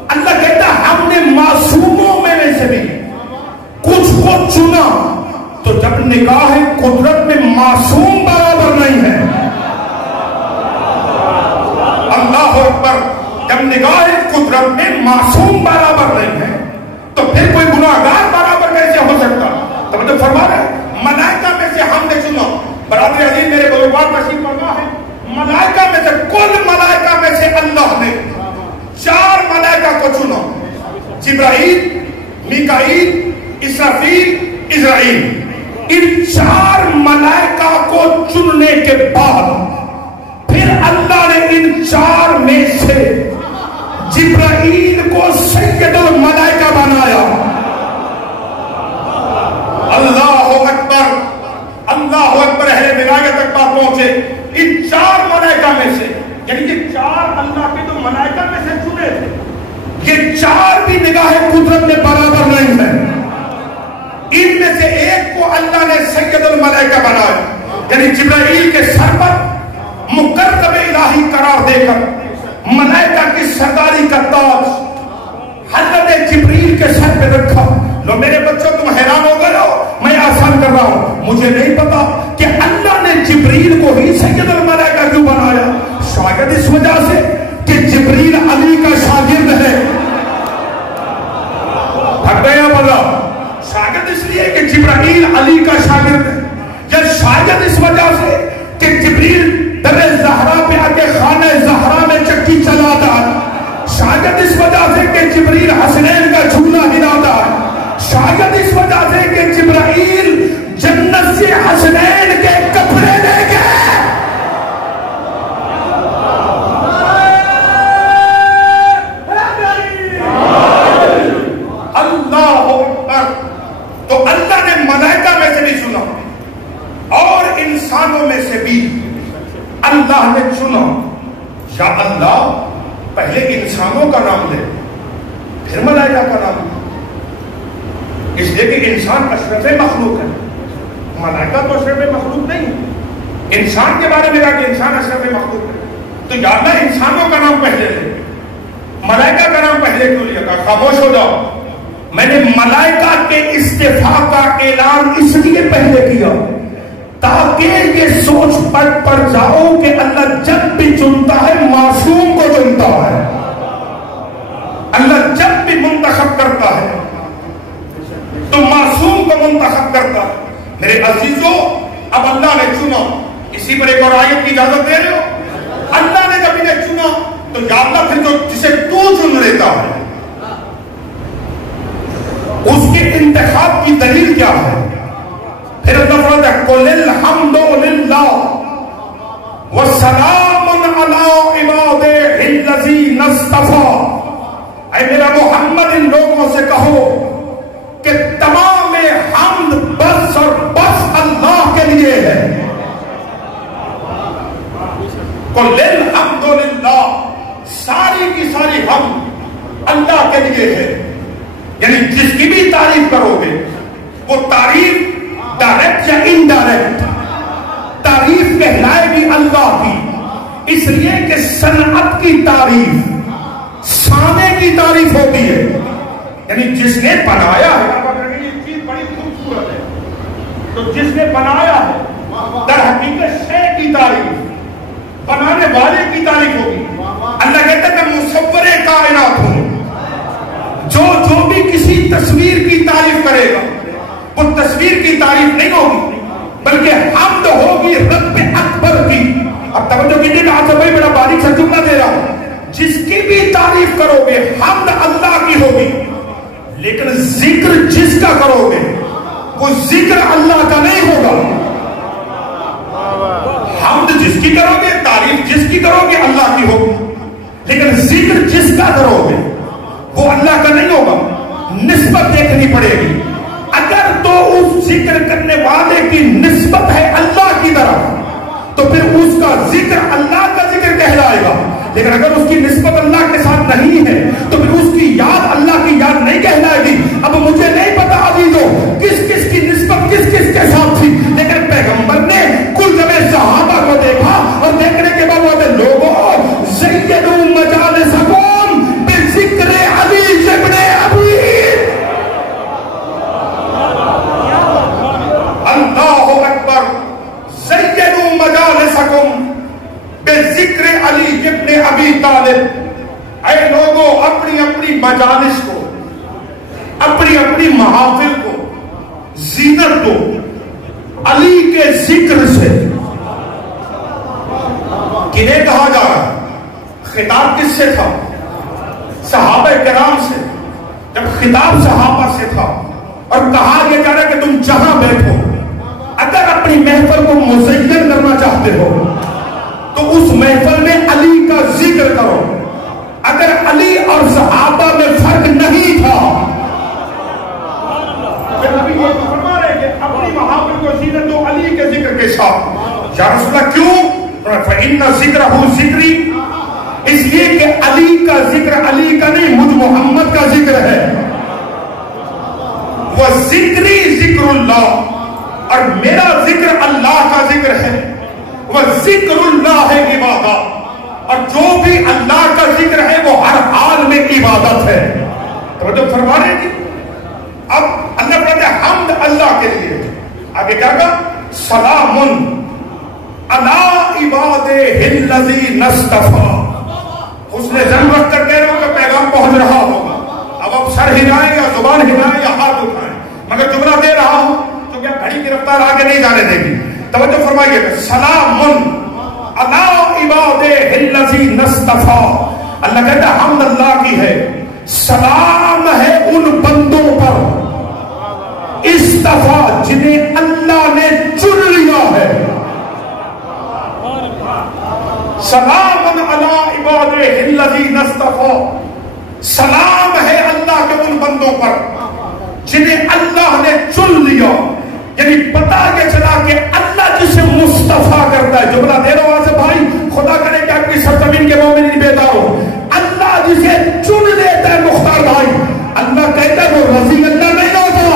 اللہ کہتا ہم نے معصوموں میں سے بھی کچھ کو چنا. تو جب نگاہ قدرت میں معصوم برابر نہیں ہے، اللہ اکبر، جب نگاہ قدرت میں معصوم برابر نہیں ہے تو پھر کوئی گناہگار برابر کیسے ہو سکتا؟ تو مطلب فرما رہا ہے ملائکہ میں سے ہم نے چنا. برادری عزیز میرے بزرگوار تشریف فرما ہے ملائکہ میں سے کل ملائکہ میں سے اللہ نے 4 ملائکہ کو چنا. جبرائیل، میکائیل، اسرافیل، عزرائیل. ان 4 ملائکہ کو چننے کے بعد پھر اللہ نے ان 4 میں سے جبرائیل کو سید الملائکہ بنایا. اللہ اکبر، اللہ اکبر. اہل ولایت تک بات پہنچے. ان 4 ملائکہ میں سے، یعنی کہ 4 اللہ کے تو ملائکہ میں سے چنے تھے، یہ 4 بھی نگاہ قدرت میں برابر نہیں ہے. ان میں سے ایک کو اللہ نے سید الملائکہ بنایا، یعنی جبرائیل کے سر پر مقرب الہی قرار دے کر ملائکہ کی سرداری کا تاج حضرت جبریل کے سر پہ رکھا. لو میرے بچوں تم حیران ہو گئے ہو، میں آسان کر رہا ہوں. مجھے نہیں پتا کہ اللہ نے جبریل کو ہی سید الملائکہ کیوں بنایا. شاید اس وجہ سے کہ جبریل علی کا شاگرد ہے. تھک گیا بلا؟ شاگرد اس لیے کہ جبرائیل علی کا شاگرد ہے، یا شاید اس وجہ سے کہ جبریل در زہرا پہ آ کے خانہ زہرا میں چکی چلاتا ہے. شاید اس وجہ سے کہ جبریل حسنین کا جھولا ہلاتا ہے. شاید اس وجہ سے کہ جبرائیل جنت سے حسنین کے کپڑے لے گئے. تو اللہ نے ملائکہ میں سے بھی چنا اور انسانوں میں سے بھی اللہ نے چنا. یا اللہ پہلے انسانوں کا نام لے پھر ملائکہ کا نام لے، اس لیے کہ انسان اشرف مخلوق ہے، ملائکہ تو اشرف مخلوق نہیں ہے. انسان کے بارے میں کہا کہ انسان اشرف مخلوق ہے، تو یا اللہ انسانوں کا نام پہلے لے، ملائکہ کا نام پہلے کیوں لیا؟ کہا خاموش ہو جاؤ. میں نے ملائکہ کے استعفاء کا اعلان اس لیے پہلے کیا تاکہ یہ سوچ پڑ جاؤ کہ اللہ جب بھی چنتا ہے معصوم کو چنتا ہے. اللہ جب بھی منتخب کرتا ہے تو معصوم کو منتخب کرتا ہے. میرے عزیزوں اب اللہ نے چنا. اسی پر ایک اور آیت کی اجازت دے رہے ہو؟ اللہ نے جب انہیں چنا تو یا اللہ پھر جو جسے تو چن لیتا ہے اس کے انتخاب کی دلیل کیا ہے؟ پھر اللہ فرماتا ہے قُلِ الْحَمْدُ لِلَّهِ وَسَلَامٌ عَلَىٰ عِبَادِهِ الَّذِينَ اصْطَفَىٰ. اے میرا محمد ان لوگوں سے کہو کہ تمام حمد بس اور بس اللہ کے لیے ہے. قُلِ اللہ کے لیے ہے. یعنی جس کی بھی تعریف کرو گے وہ تعریف ڈائریکٹ یا انڈائریکٹ تعریف کہلائے گی اللہ کی. اس لیے کہ صنعت کی تعریف سانے کی تعریف ہوتی ہے. یعنی جس نے بنایا ہے، یہ چیز بڑی خوبصورت ہے، تو جس نے بنایا ہے در حقیقت شے کی تعریف بنانے والے کی تعریف ہوگی. اللہ کہتا ہے میں مصور کائنات ہوں. جو بھی کسی تصویر کی تعریف کرے گا وہ تصویر کی تعریف نہیں ہوگی بلکہ حمد ہوگی رب اکبر کی. اب توجہ کیجیے کہ آج بھائی بڑا باریک سا جملہ دے رہا ہوں. جس کی بھی تعریف کرو گے حمد اللہ کی ہوگی، لیکن ذکر جس کا کرو گے وہ ذکر اللہ کا نہیں ہوگا. حمد جس کی کرو گے، تعریف جس کی کرو گے اللہ کی ہوگی، لیکن ذکر جس کا کرو گے وہ اللہ کا نہیں ہوگا. نسبت دیکھنی پڑے گی. اگر تو اس ذکر کرنے والے کی نسبت ہے اللہ کی طرف تو پھر اس کا ذکر اللہ کا ذکر کہلائے گا. لیکن اگر اس کی نسبت اللہ کے ساتھ نہیں ہے تو پھر اس کی یاد اللہ کی یاد نہیں کہلائے گی. اب مجھے نہیں پتا عزیزو کس کس کی نسبت کس کس کے ساتھ تھی، لیکن پیغمبر نے کل جب صحابہ کو دیکھا اور دیکھنے کے بعد وہ لوگوں زیدوا مجالسکم بذکر علی ابن ابی. اللہ اکبر. زیدوا مجالسکم بذکر علی ابن ابی طالب. اے لوگوں اپنی اپنی مجالس کو، اپنی اپنی محافل کو زینت دو علی کے ذکر سے. کنہیں کہا جا رہا ہے؟ خطاب کس سے تھا؟ صحابہ کرام سے. جب خطاب صحابہ سے تھا اور کہا یہ جا رہا ہے کہ تم جہاں بیٹھو اگر اپنی محفل کو مزین کرنا چاہتے ہو تو اس محفل میں علی کا ذکر کرو. اگر علی اور صحابہ میں فرق نہیں تھا پھر نبی یہ فرما رہے کہ اپنی محافل کو زینت دو علی کے ذکر کے ساتھ. یا رسول اللہ کیوں؟ فإن ذکرہ ذکری. اس لیے کہ علی کا ذکر علی کا نہیں مجھ محمد کا ذکر ہے. وہ ذکری ذکر اللہ، اور میرا ذکر اللہ کا ذکر ہے. وہ ذکر اللہ ہے عبادت، اور جو بھی اللہ کا ذکر ہے وہ ہر حال میں عبادت ہے. توجہ فرما رہے ہیں. اب اللہ کہتے ہیں حمد اللہ کے لیے. آگے کیا کہا؟ سلام علی عبادہ الذین اصطفیٰ. حسن ظن رکھ کر کہہ رہے ہو کہ پیغام پہنچ رہا ہوگا. اب آپ سر ہلائیں یا زبان ہلائیں یا ہاتھ اٹھائیں، مگر جملہ دے رہا ہوں تو کیا گھڑی کی رفتار آگے نہیں جانے دے گی. توجہ فرمائیے کہ سلام علی عبادہ الذین اصطفیٰ. اللہ کہتا ہے حمد اللہ کی ہے، سلام ہے ان بندوں پر اصطفیٰ جنہیں اللہ نے چن لیا ہے. سلام علی عبادہ الذین اصطفیٰ. سلام ہے اللہ کے ان بندوں پر جنہیں اللہ نے چن لیا. یعنی پتا یہ چلا کہ اللہ جسے مصطفیٰ کرتا ہے. جملہ دے رہا ہوں سے بھائی، خدا کرے کہ اپنی سرزمین کے مومنین بیدار ہو. اللہ جسے چن لیتا ہے مختار بھائی، اللہ کہتا ہے وہ رضی اللہ نہیں ہوتا.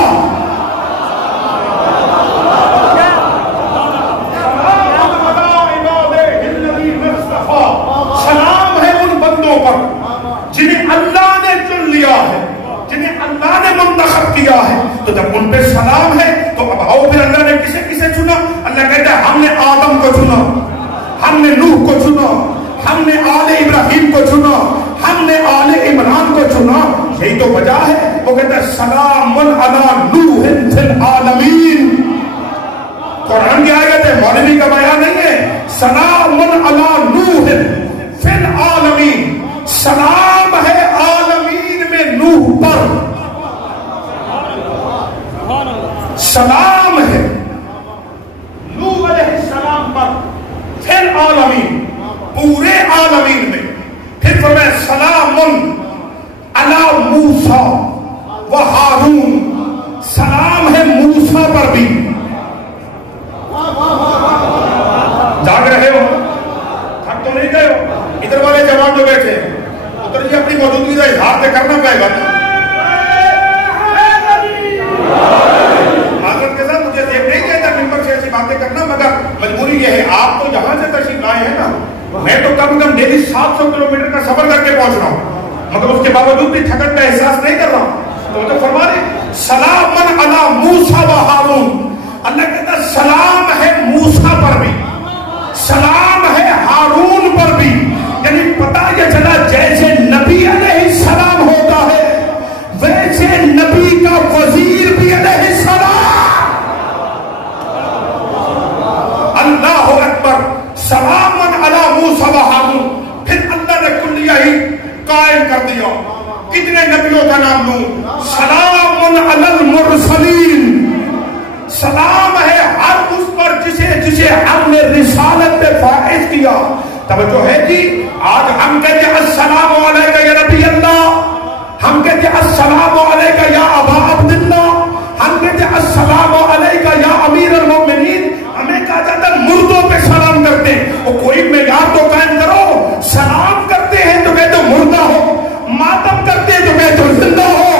سلام ہے ان بندوں پر جنہیں اللہ نے چن لیا ہے، جنہیں اللہ نے منتخب کیا ہے. تو جب ان پہ سلام ہے تو اب آؤ پھر اللہ نے کسے کسے چنا؟ اللہ کہتا ہے ہم نے آدم کو چنا، ہم نے نوح کو چنا، ہم نے آل ابراہیم کو چنا، ہم نے آل عمران کو چنا. یہی تو وجہ ہے. وہ کہتا ہے سلام علی نوح فی العالمین. قرآن کی آیت ہے، مولوی کا بیان نہیں ہے. سلام علی نوح فی العالمین. سلام ہے عالمین میں نوح پر. سلام ہے نوح علیہ السلام پر فی العالمین، پورے عالمین میں. پھر فرمایا سلام علی موسیٰ و ہارون. سلام ہے موسیٰ پر بھی. جاگ رہے ہو؟ تھک تو نہیں گئے ہو؟ ادھر والے جوان جو بیٹھے ادھر یہ اپنی موجودگی کا اظہار باتیں کرنا پڑے گا. معذرت کے ساتھ مجھے دیکھ نہیں کہتا ممبر سے ایسی باتیں کرنا، مگر مجبوری یہ ہے. آپ تو جہاں سے تشریف لائے ہیں نا، میں تو کم کم ڈیلی 700 کلومیٹر کا سفر کر کے پہنچ رہا ہوں، مگر اس کے باوجود بھی تھکن کا احساس نہیں کر رہا ہوں. تو فرما رہے سلام علی موسیٰ و ہارون. اللہ کہتا ہے سلام ہے موسیٰ پر بھی، سلام ہے ہارون پر بھی. یعنی پتہ یہ چلا جیسے نبی علیہ السلام ہوتا ہے ویسے نبی کا وزیر بھی علیہ السلام. اللہ اکبر. سلام علی موسیٰ و ہارون. پھر اللہ نے کلیہ ہی قائم کر دیا. کتنے نبیوں کا نام لوں؟ سلام علی المرسلین. سلام ہے ہر اس پر جسے ہم نے رسالت پہ فائز کیا. توجہ ہے جی. آج ہم کہتے ہیں السلام علیکہ یا نبی اللہ، ہم کہتے ہیں السلام علیکہ یا ابا عبداللہ، ہم کہتے ہیں السلام علیکہ یا امیر المؤمنین. ہمیں کہا جاتا ہے مردوں پہ سلام کرتے ہیں. وہ کوئی معیار تو قائم کرو. سلام کرتے ہیں تو کہتے ہو مردہ ہو، ماتم کرتے ہیں تو کہتے ہو زندہ ہو.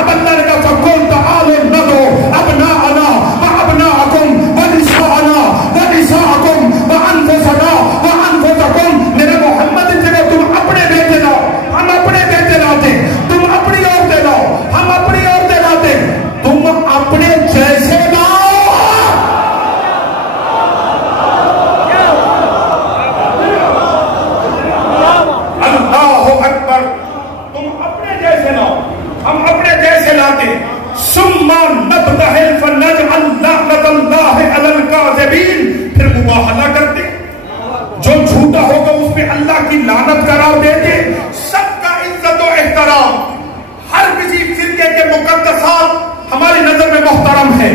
اب اللہ نے کہا فَقُلْ تَعَالُوا نَدْعُوا أَبْنَاءَنَا وَأَبْنَاءَكُمْ مباہلہ کرتے، جو جھوٹا ہوگا اس پہ اللہ کی لعنت قرار دیتے. سب کا عزت و احترام، ہر کسی فرقے کے مقدسات ہماری نظر میں محترم ہے.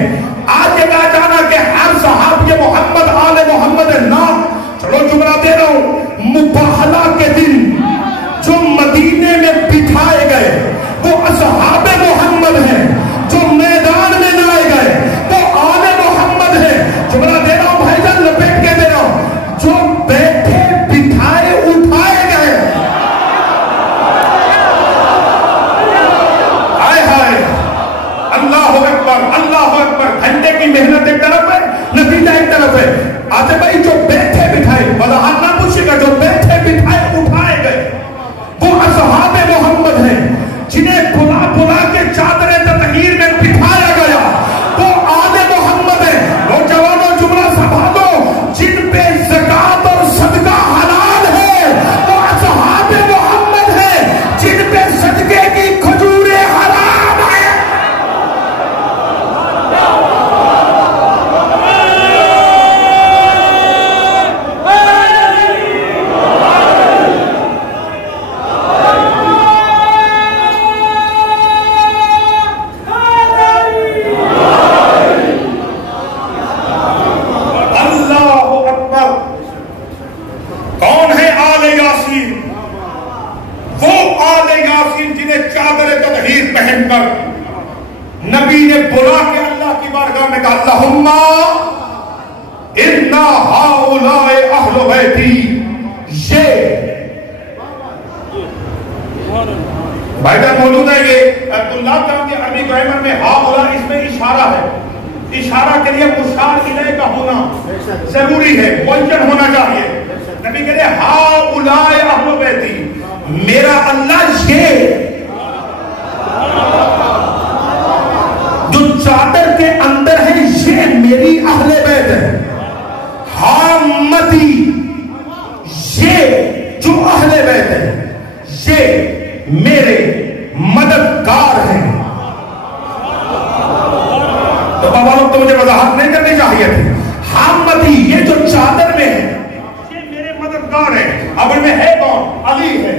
آج یہ کہا جانا کہ ہر صحابی محمد آل محمد نام، چلو جملہ دے رہا ہوں، مباہلہ کے دن جو مدینے میں بٹھائے گئے وہ اصحاب محمد ہیں، جو میدان میں لائے گئے وہ آل محمد ہیں. جملہ دے رہا ہوں بھائی جان، لپیٹ کے دے رہا ہوں، جو بیٹھے بٹھائے اٹھائے گئے، ہائے ہائے، اللہ اکبر اللہ اکبر. گھنٹے کی محنت ایک طرف ہے، نتیجہ ایک طرف ہے. آتے بھائی جو بیٹھے بٹھائے، وضاحت نہ پوچھے گا، جو بیٹھے بٹھائے اٹھائے گئے وہ اصحاب محمد ہیں. جنہیں بلا بلا کے چادر تطہیر میں بٹھایا گیا وہ آل محمد ہیں. نوجوانوں جملہ سنبھالو، جن پہ زکات اور صدقہ حلال ہے وہ اصحاب محمد ہیں. جن پہ صدقے کی کھجوریں حرام ہیں. نبی نے بلا کے اللہ کی بارگاہ میں کہا اللہم انا ہؤلاء اہل بیتی. یہ بھائی جان موجود ہے، یہ عبداللہ جان کے عربی گرامر میں ہؤلاء اس میں اشارہ ہے. اشارہ کے لیے مشار الیہ کا ہونا ضروری ہے، معین ہونا چاہیے. نبی کہتے ہیں ہؤلاء اہل بیتی، میرا اللہ یہ جو چادر کے اندر ہے یہ میری اہل بیت ہے. حامتی، یہ جو اہل بیت ہے یہ میرے مددگار ہیں. تو بابا لوگ تو مجھے وضاحت نہیں کرنی چاہیے تھی. حامتی یہ جو چادر میں ہے یہ میرے مددگار ہیں. اب ان میں ہے کون؟ علی ہے،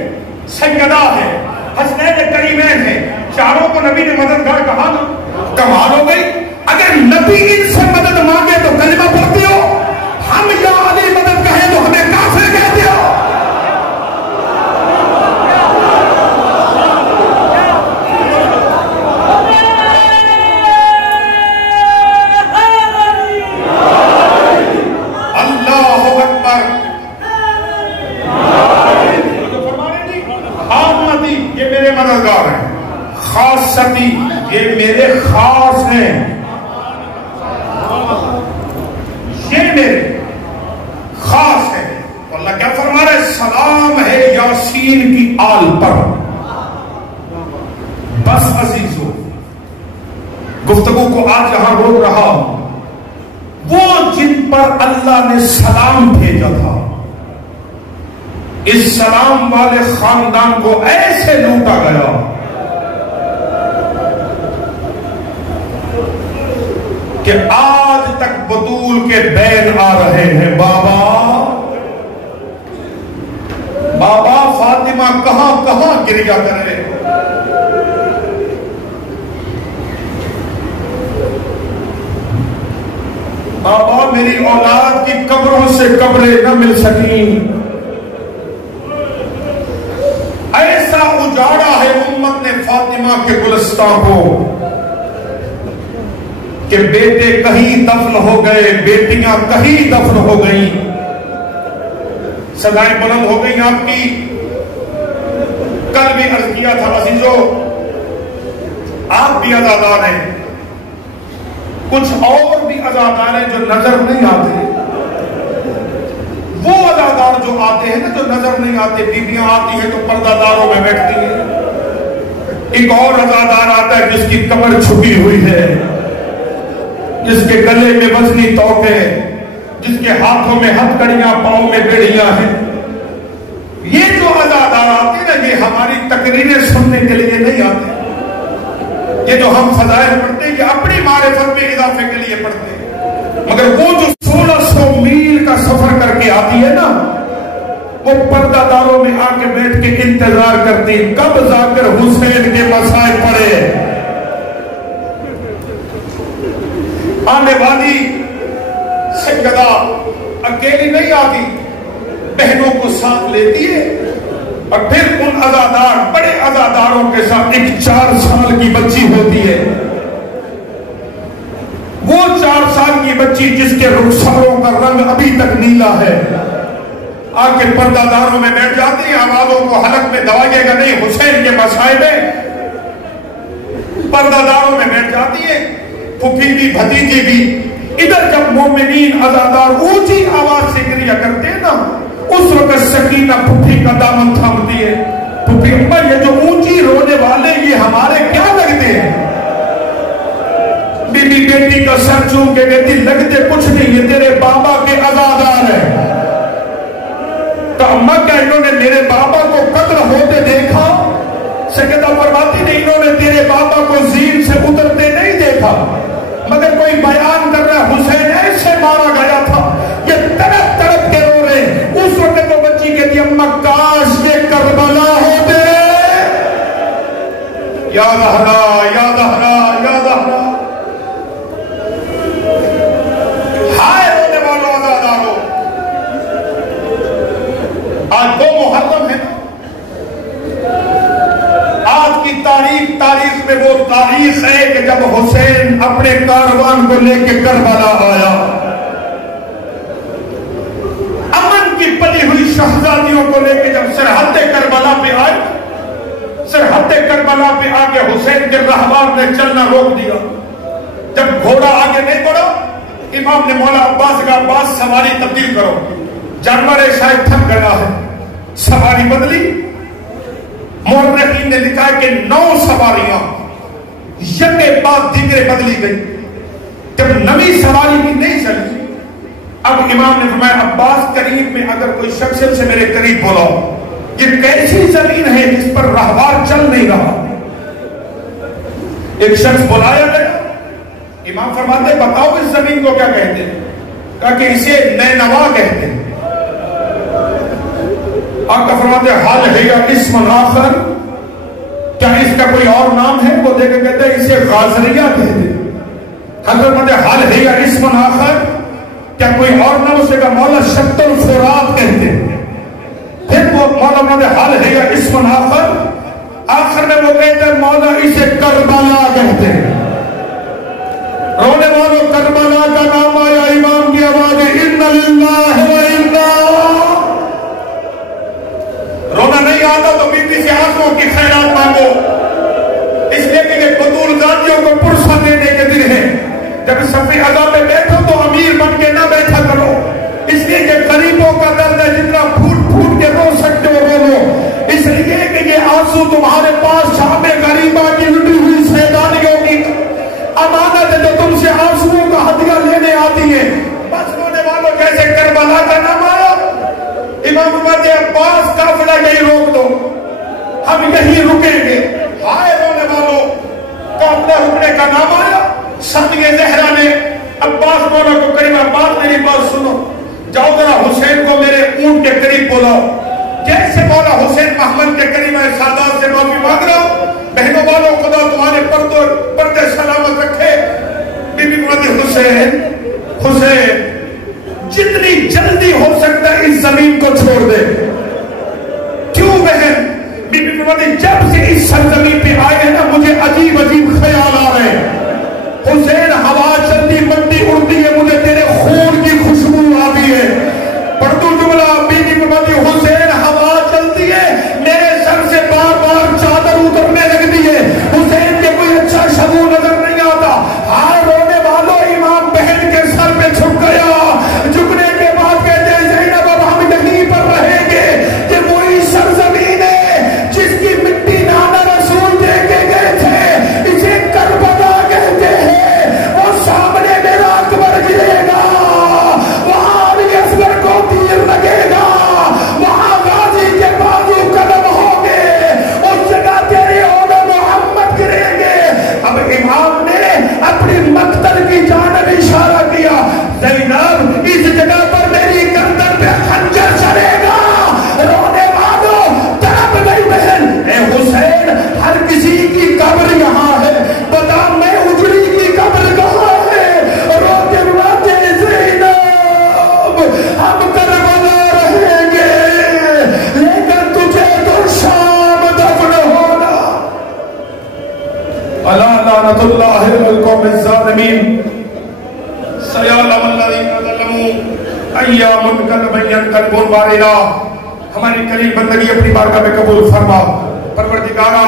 سیدہ ہے، حسنین کریمین ہے. چاروں کو نبی نے مددگار کہا نا. کمال ہو گئی. اگر نبی ان سے مدد مانگے تو کلمہ پڑھتے ہو، ہم یا علی مدد کہیں تو ہمیں کافر کہتے ہو. اللہ اکبر. حامدی یہ میرے مددگار ہیں، خاصتی یہ میرے خاص ہیں، یہ میرے خاص ہیں. تو اللہ کیا فرما رہے؟ سلام ہے یاسین کی آل پر. بس عزیزو، گفتگو کو آج یہاں روک رہا ہوں. وہ جن پر اللہ نے سلام بھیجا تھا، اس سلام والے خاندان کو ایسے لوٹا گیا کہ آج تک بطول کے بین آ رہے ہیں. بابا فاطمہ کہاں کہاں گریا کرے. بابا میری اولاد کی قبروں سے قبریں نہ مل سکیں. ایسا اجاڑا ہے امت نے فاطمہ کے گلستان کو کہ بیٹے کہیں دفن ہو گئے، بیٹیاں کہیں دفن ہو گئیں. صدائیں بلند ہو گئی آپ کی. کل بھی عرض کیا تھا عزیزو، آپ بھی عزادار ہیں، کچھ اور بھی عزادار ہیں جو نظر نہیں آتے. وہ عزادار جو آتے ہیں نا، جو نظر نہیں آتے، بیویاں آتی ہیں تو پردہ داروں میں بیٹھتی ہیں. ایک اور عزادار آتا ہے جس کی کمر چھپی ہوئی ہے، جس کے گلے میں وزنی توق ہے، جس کے ہاتھوں میں ہتھ کڑیاں، پاؤں میں بیڑیاں ہیں. یہ جو عزادار آتے نا، یہ ہماری تقریریں سننے کے لیے نہیں آتے. یہ جو ہم فضائل پڑھتے ہیں یہ اپنی معرفت میں اضافے کے لیے پڑھتے ہیں. مگر وہ جو 1600 میل کا وہ پردہ داروں میں آ کے بیٹھ کے انتظار کرتی کب جا کر حسین کے مسائل پڑے. آنے والی سیدہ اکیلی نہیں آتی، بہنوں کو ساتھ لیتی ہے، اور پھر ان عزادار بڑے عزاداروں کے ساتھ ایک 4 سال کی بچی ہوتی ہے. وہ 4 سال کی بچی جس کے رخساروں کا رنگ ابھی تک نیلا ہے، آ کے پردہ داروں میں بیٹھ جاتی ہے، آوازوں کو حلق میں دبائیے گا نہیں، حسین کے مسائل میں پردہ داروں میں بیٹھ جاتی ہے. پھوپھی بھی بھتیجی بھی. ادھر جب مومنین عزادار اونچی آواز سے گریا کرتے ہیں نا، اس وقت سکینہ پھوپھی کا دامن تھامتی ہے. پھوپھی اماں یہ جو اونچی رونے والے یہ ہمارے کیا لگتے ہیں؟ بی بی بیٹی کا سر چوم کے کہتی لگتے کچھ نہیں، یہ تیرے بابا کے عزادار ہیں. تو اماں کیا انہوں نے میرے بابا کو قتل ہوتے دیکھا؟ سیدہ فرماتی نہیں، انہوں نے تیرے بابا کو زین سے اترتے نہیں دیکھا، مگر کوئی بیان کر رہا حسین ایسے مارا گیا تھا، یہ تڑپ تڑپ کے رو رہے. اس وقت وہ بچی کہتی اماں کاش یہ کربلا ہوتے. یا زہرا یا زہرا یا زہرا. ہائے رونے والوں عزاداروں، آج 2 محرم ہے. آج کی تاریخ میں وہ تاریخ ہے کہ جب حسین اپنے کاروان کو لے کے کربلا آیا. امن کی پلی ہوئی شہزادیوں کو لے کے جب سرحد کربلا پہ آئے، سرحد کربلا پہ آ کے حسین کے رہبار نے چلنا روک دیا. جب گھوڑا آگے نہیں بڑھا، امام نے مولا عباس کا عباس سواری تبدیل کرو، جانور شاید تھک گیا ہے. سواری بدلی. مورخین نے لکھا ہے کہ 9 سواریاں یکے بعد دیگرے بدلی گئی. جب نئی سواری کی نہیں چلی، اب امام نے فرمایا عباس قریب میں اگر کوئی شخص سے میرے قریب بلاؤ، یہ کیسی زمین ہے جس پر راہوار چل نہیں رہا. ایک شخص بلایا گیا. امام فرماتے بتاؤ اس زمین کو کیا کہتے ہیں؟ کہا کہ اسے نینوا کہتے ہیں. آقا فرماتے حال ہے یا اسم آخر، کیا اس کا کوئی اور نام ہے؟ وہ دیکھ کے کہتے ہیں اسے غازریہ کہتے ہیں. حضرت فرماتے حال ہے یا اسم آخر، کیا کوئی اور نام؟ اسے کا مولا شط الفرات کہتے ہیں. پھر وہ مولا فرماتے حال ہے یا اسم آخر، آخر میں وہ کہتے ہیں مولا اسے کربلا کہتے ہیں. رونے والوں کربلا کا نام آیا، امام کی آواز ان للہ و انا. رونا نہیں آتا تو بیٹی سے آنسوں کی خیرات مانگو، اس لیے کہ یہ بطول گاندیوں کو پرسہ دینے کے دن ہے. جب صفی عزا میں بیٹھو تو امیر بن کے نہ بیٹھا کرو، اس لیے کہ غریبوں کا درد ہے، جتنا پھوٹ پھوٹ کے رو سکتے ہو رو لو. اس لیے کہ یہ آنسو تمہارے پاس شام غریبہ کی لٹی ہوئی سیدانیوں کی امانت ہے جو تم سے آنسوؤں کا ہدیہ لینے آتی ہے. بس رونے والوں جیسے کربلا کا نام آیا، امام فرماتے عباس قافلہ یہی روک دو، ہم یہی رکیں گے. ہائے رونے والوں، قافلہ رکنے کا نام آیا. صدقے زہرا نے عباس مولا کو قریب، عباس میری بات سنو، جاؤ ذرا حسین کو میرے اونٹ کے قریب بلاؤ. جیسے مولا حسین محمد کے قریب ہے، سادات سے معافی مانگ رہا ہوں. بہنوں والوں خدا تمہارے پردے سلامت رکھے. بی بی فرماتی حسین حسین جتنی جلدی ہو سکتا ہے اس زمین کو چھوڑ دے. کیوں بہن؟ بی بی فرماتی جب سے اس سرزمین پہ آئے ہیں نا مجھے عجیب عجیب خیال آ رہے ہیں. حسین ہوا چلتی مٹی اڑتی ہے، مجھے تیرے خون کی خوشبو آتی ہے. پڑھتو جملہ بی بی فرماتی حسین ہوا چلتی ہے، میرے سر سے بار بار چادر اترنے لگتی ہے، حسین کے کوئی اچھا شگو نظر نہیں آتا. ہائے رونے والوں، امام بہن کے سر پہ چھپ گیا. جھکنے کے بعد کہتے ہیں زینب اب ہم یہیں پر رہیں گے. کہ وہی سرزمین ہے جس کی مٹی نانا رسول دے کے گئے تھے، اسے کربلا کہتے ہیں. وہ سامنے میرا اکبر گرے گا، وہ القوم الظالمین سیعلم الذین ظلموا ایام من ينقلبون باریلا. ہماری قریب بندگی اپنی بارگاہ میں قبول فرما. پروردگارا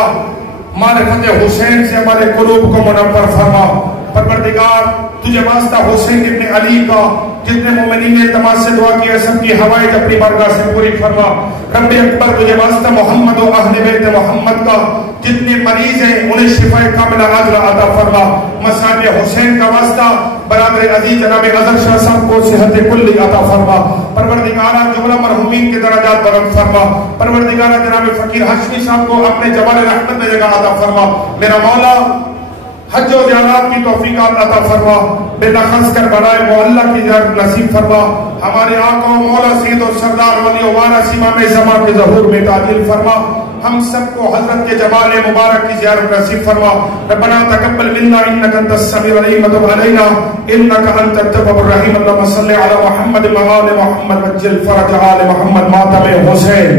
معرفت حسین سے ہمارے قلوب کو منور فرما. پروردگار تجھے واسطہ حسین ابن علی کا جتنے مومنین نے التماس سے دعا کی ہے سب کی حوائج اپنی بارگاہ سے پوری فرما. رب اکبر تجھے واسطہ محمد و اہل بیت محمد کا جتنے مریض ہیں انہیں شفاء کاملہ عاجلہ عطا فرما. مصاب حسین کا واسطہ برادر عزیز جناب اظہر شاہ صاحب کو صحت کلی عطا فرما. پروردگارہ جملہ مرحومین کے درجات بلند فرما. پروردگارہ جناب فقیر ہاشمی صاحب کو اپنے جمال رحمت میں جگہ عطا فرما. میرا مولا حج و زیارات کی توفیقات عطا فرما. بلخص کر بنائے معلّہ کی زیارت نصیب فرما. ہمارے آقا و مولا سید و سردار ولی و وارث امام زمان کے ظہور میں تعجیل فرما. ہم سب کو حضرت کے جمال مبارک کی زیارت نصیب فرما. ربنا تقبل منا انك انت السميع العليم وتب علينا انك انت التواب الرحيم. اللهم صل على محمد وعلى محمد وعجل فرج آل محمد. ماتم حسین.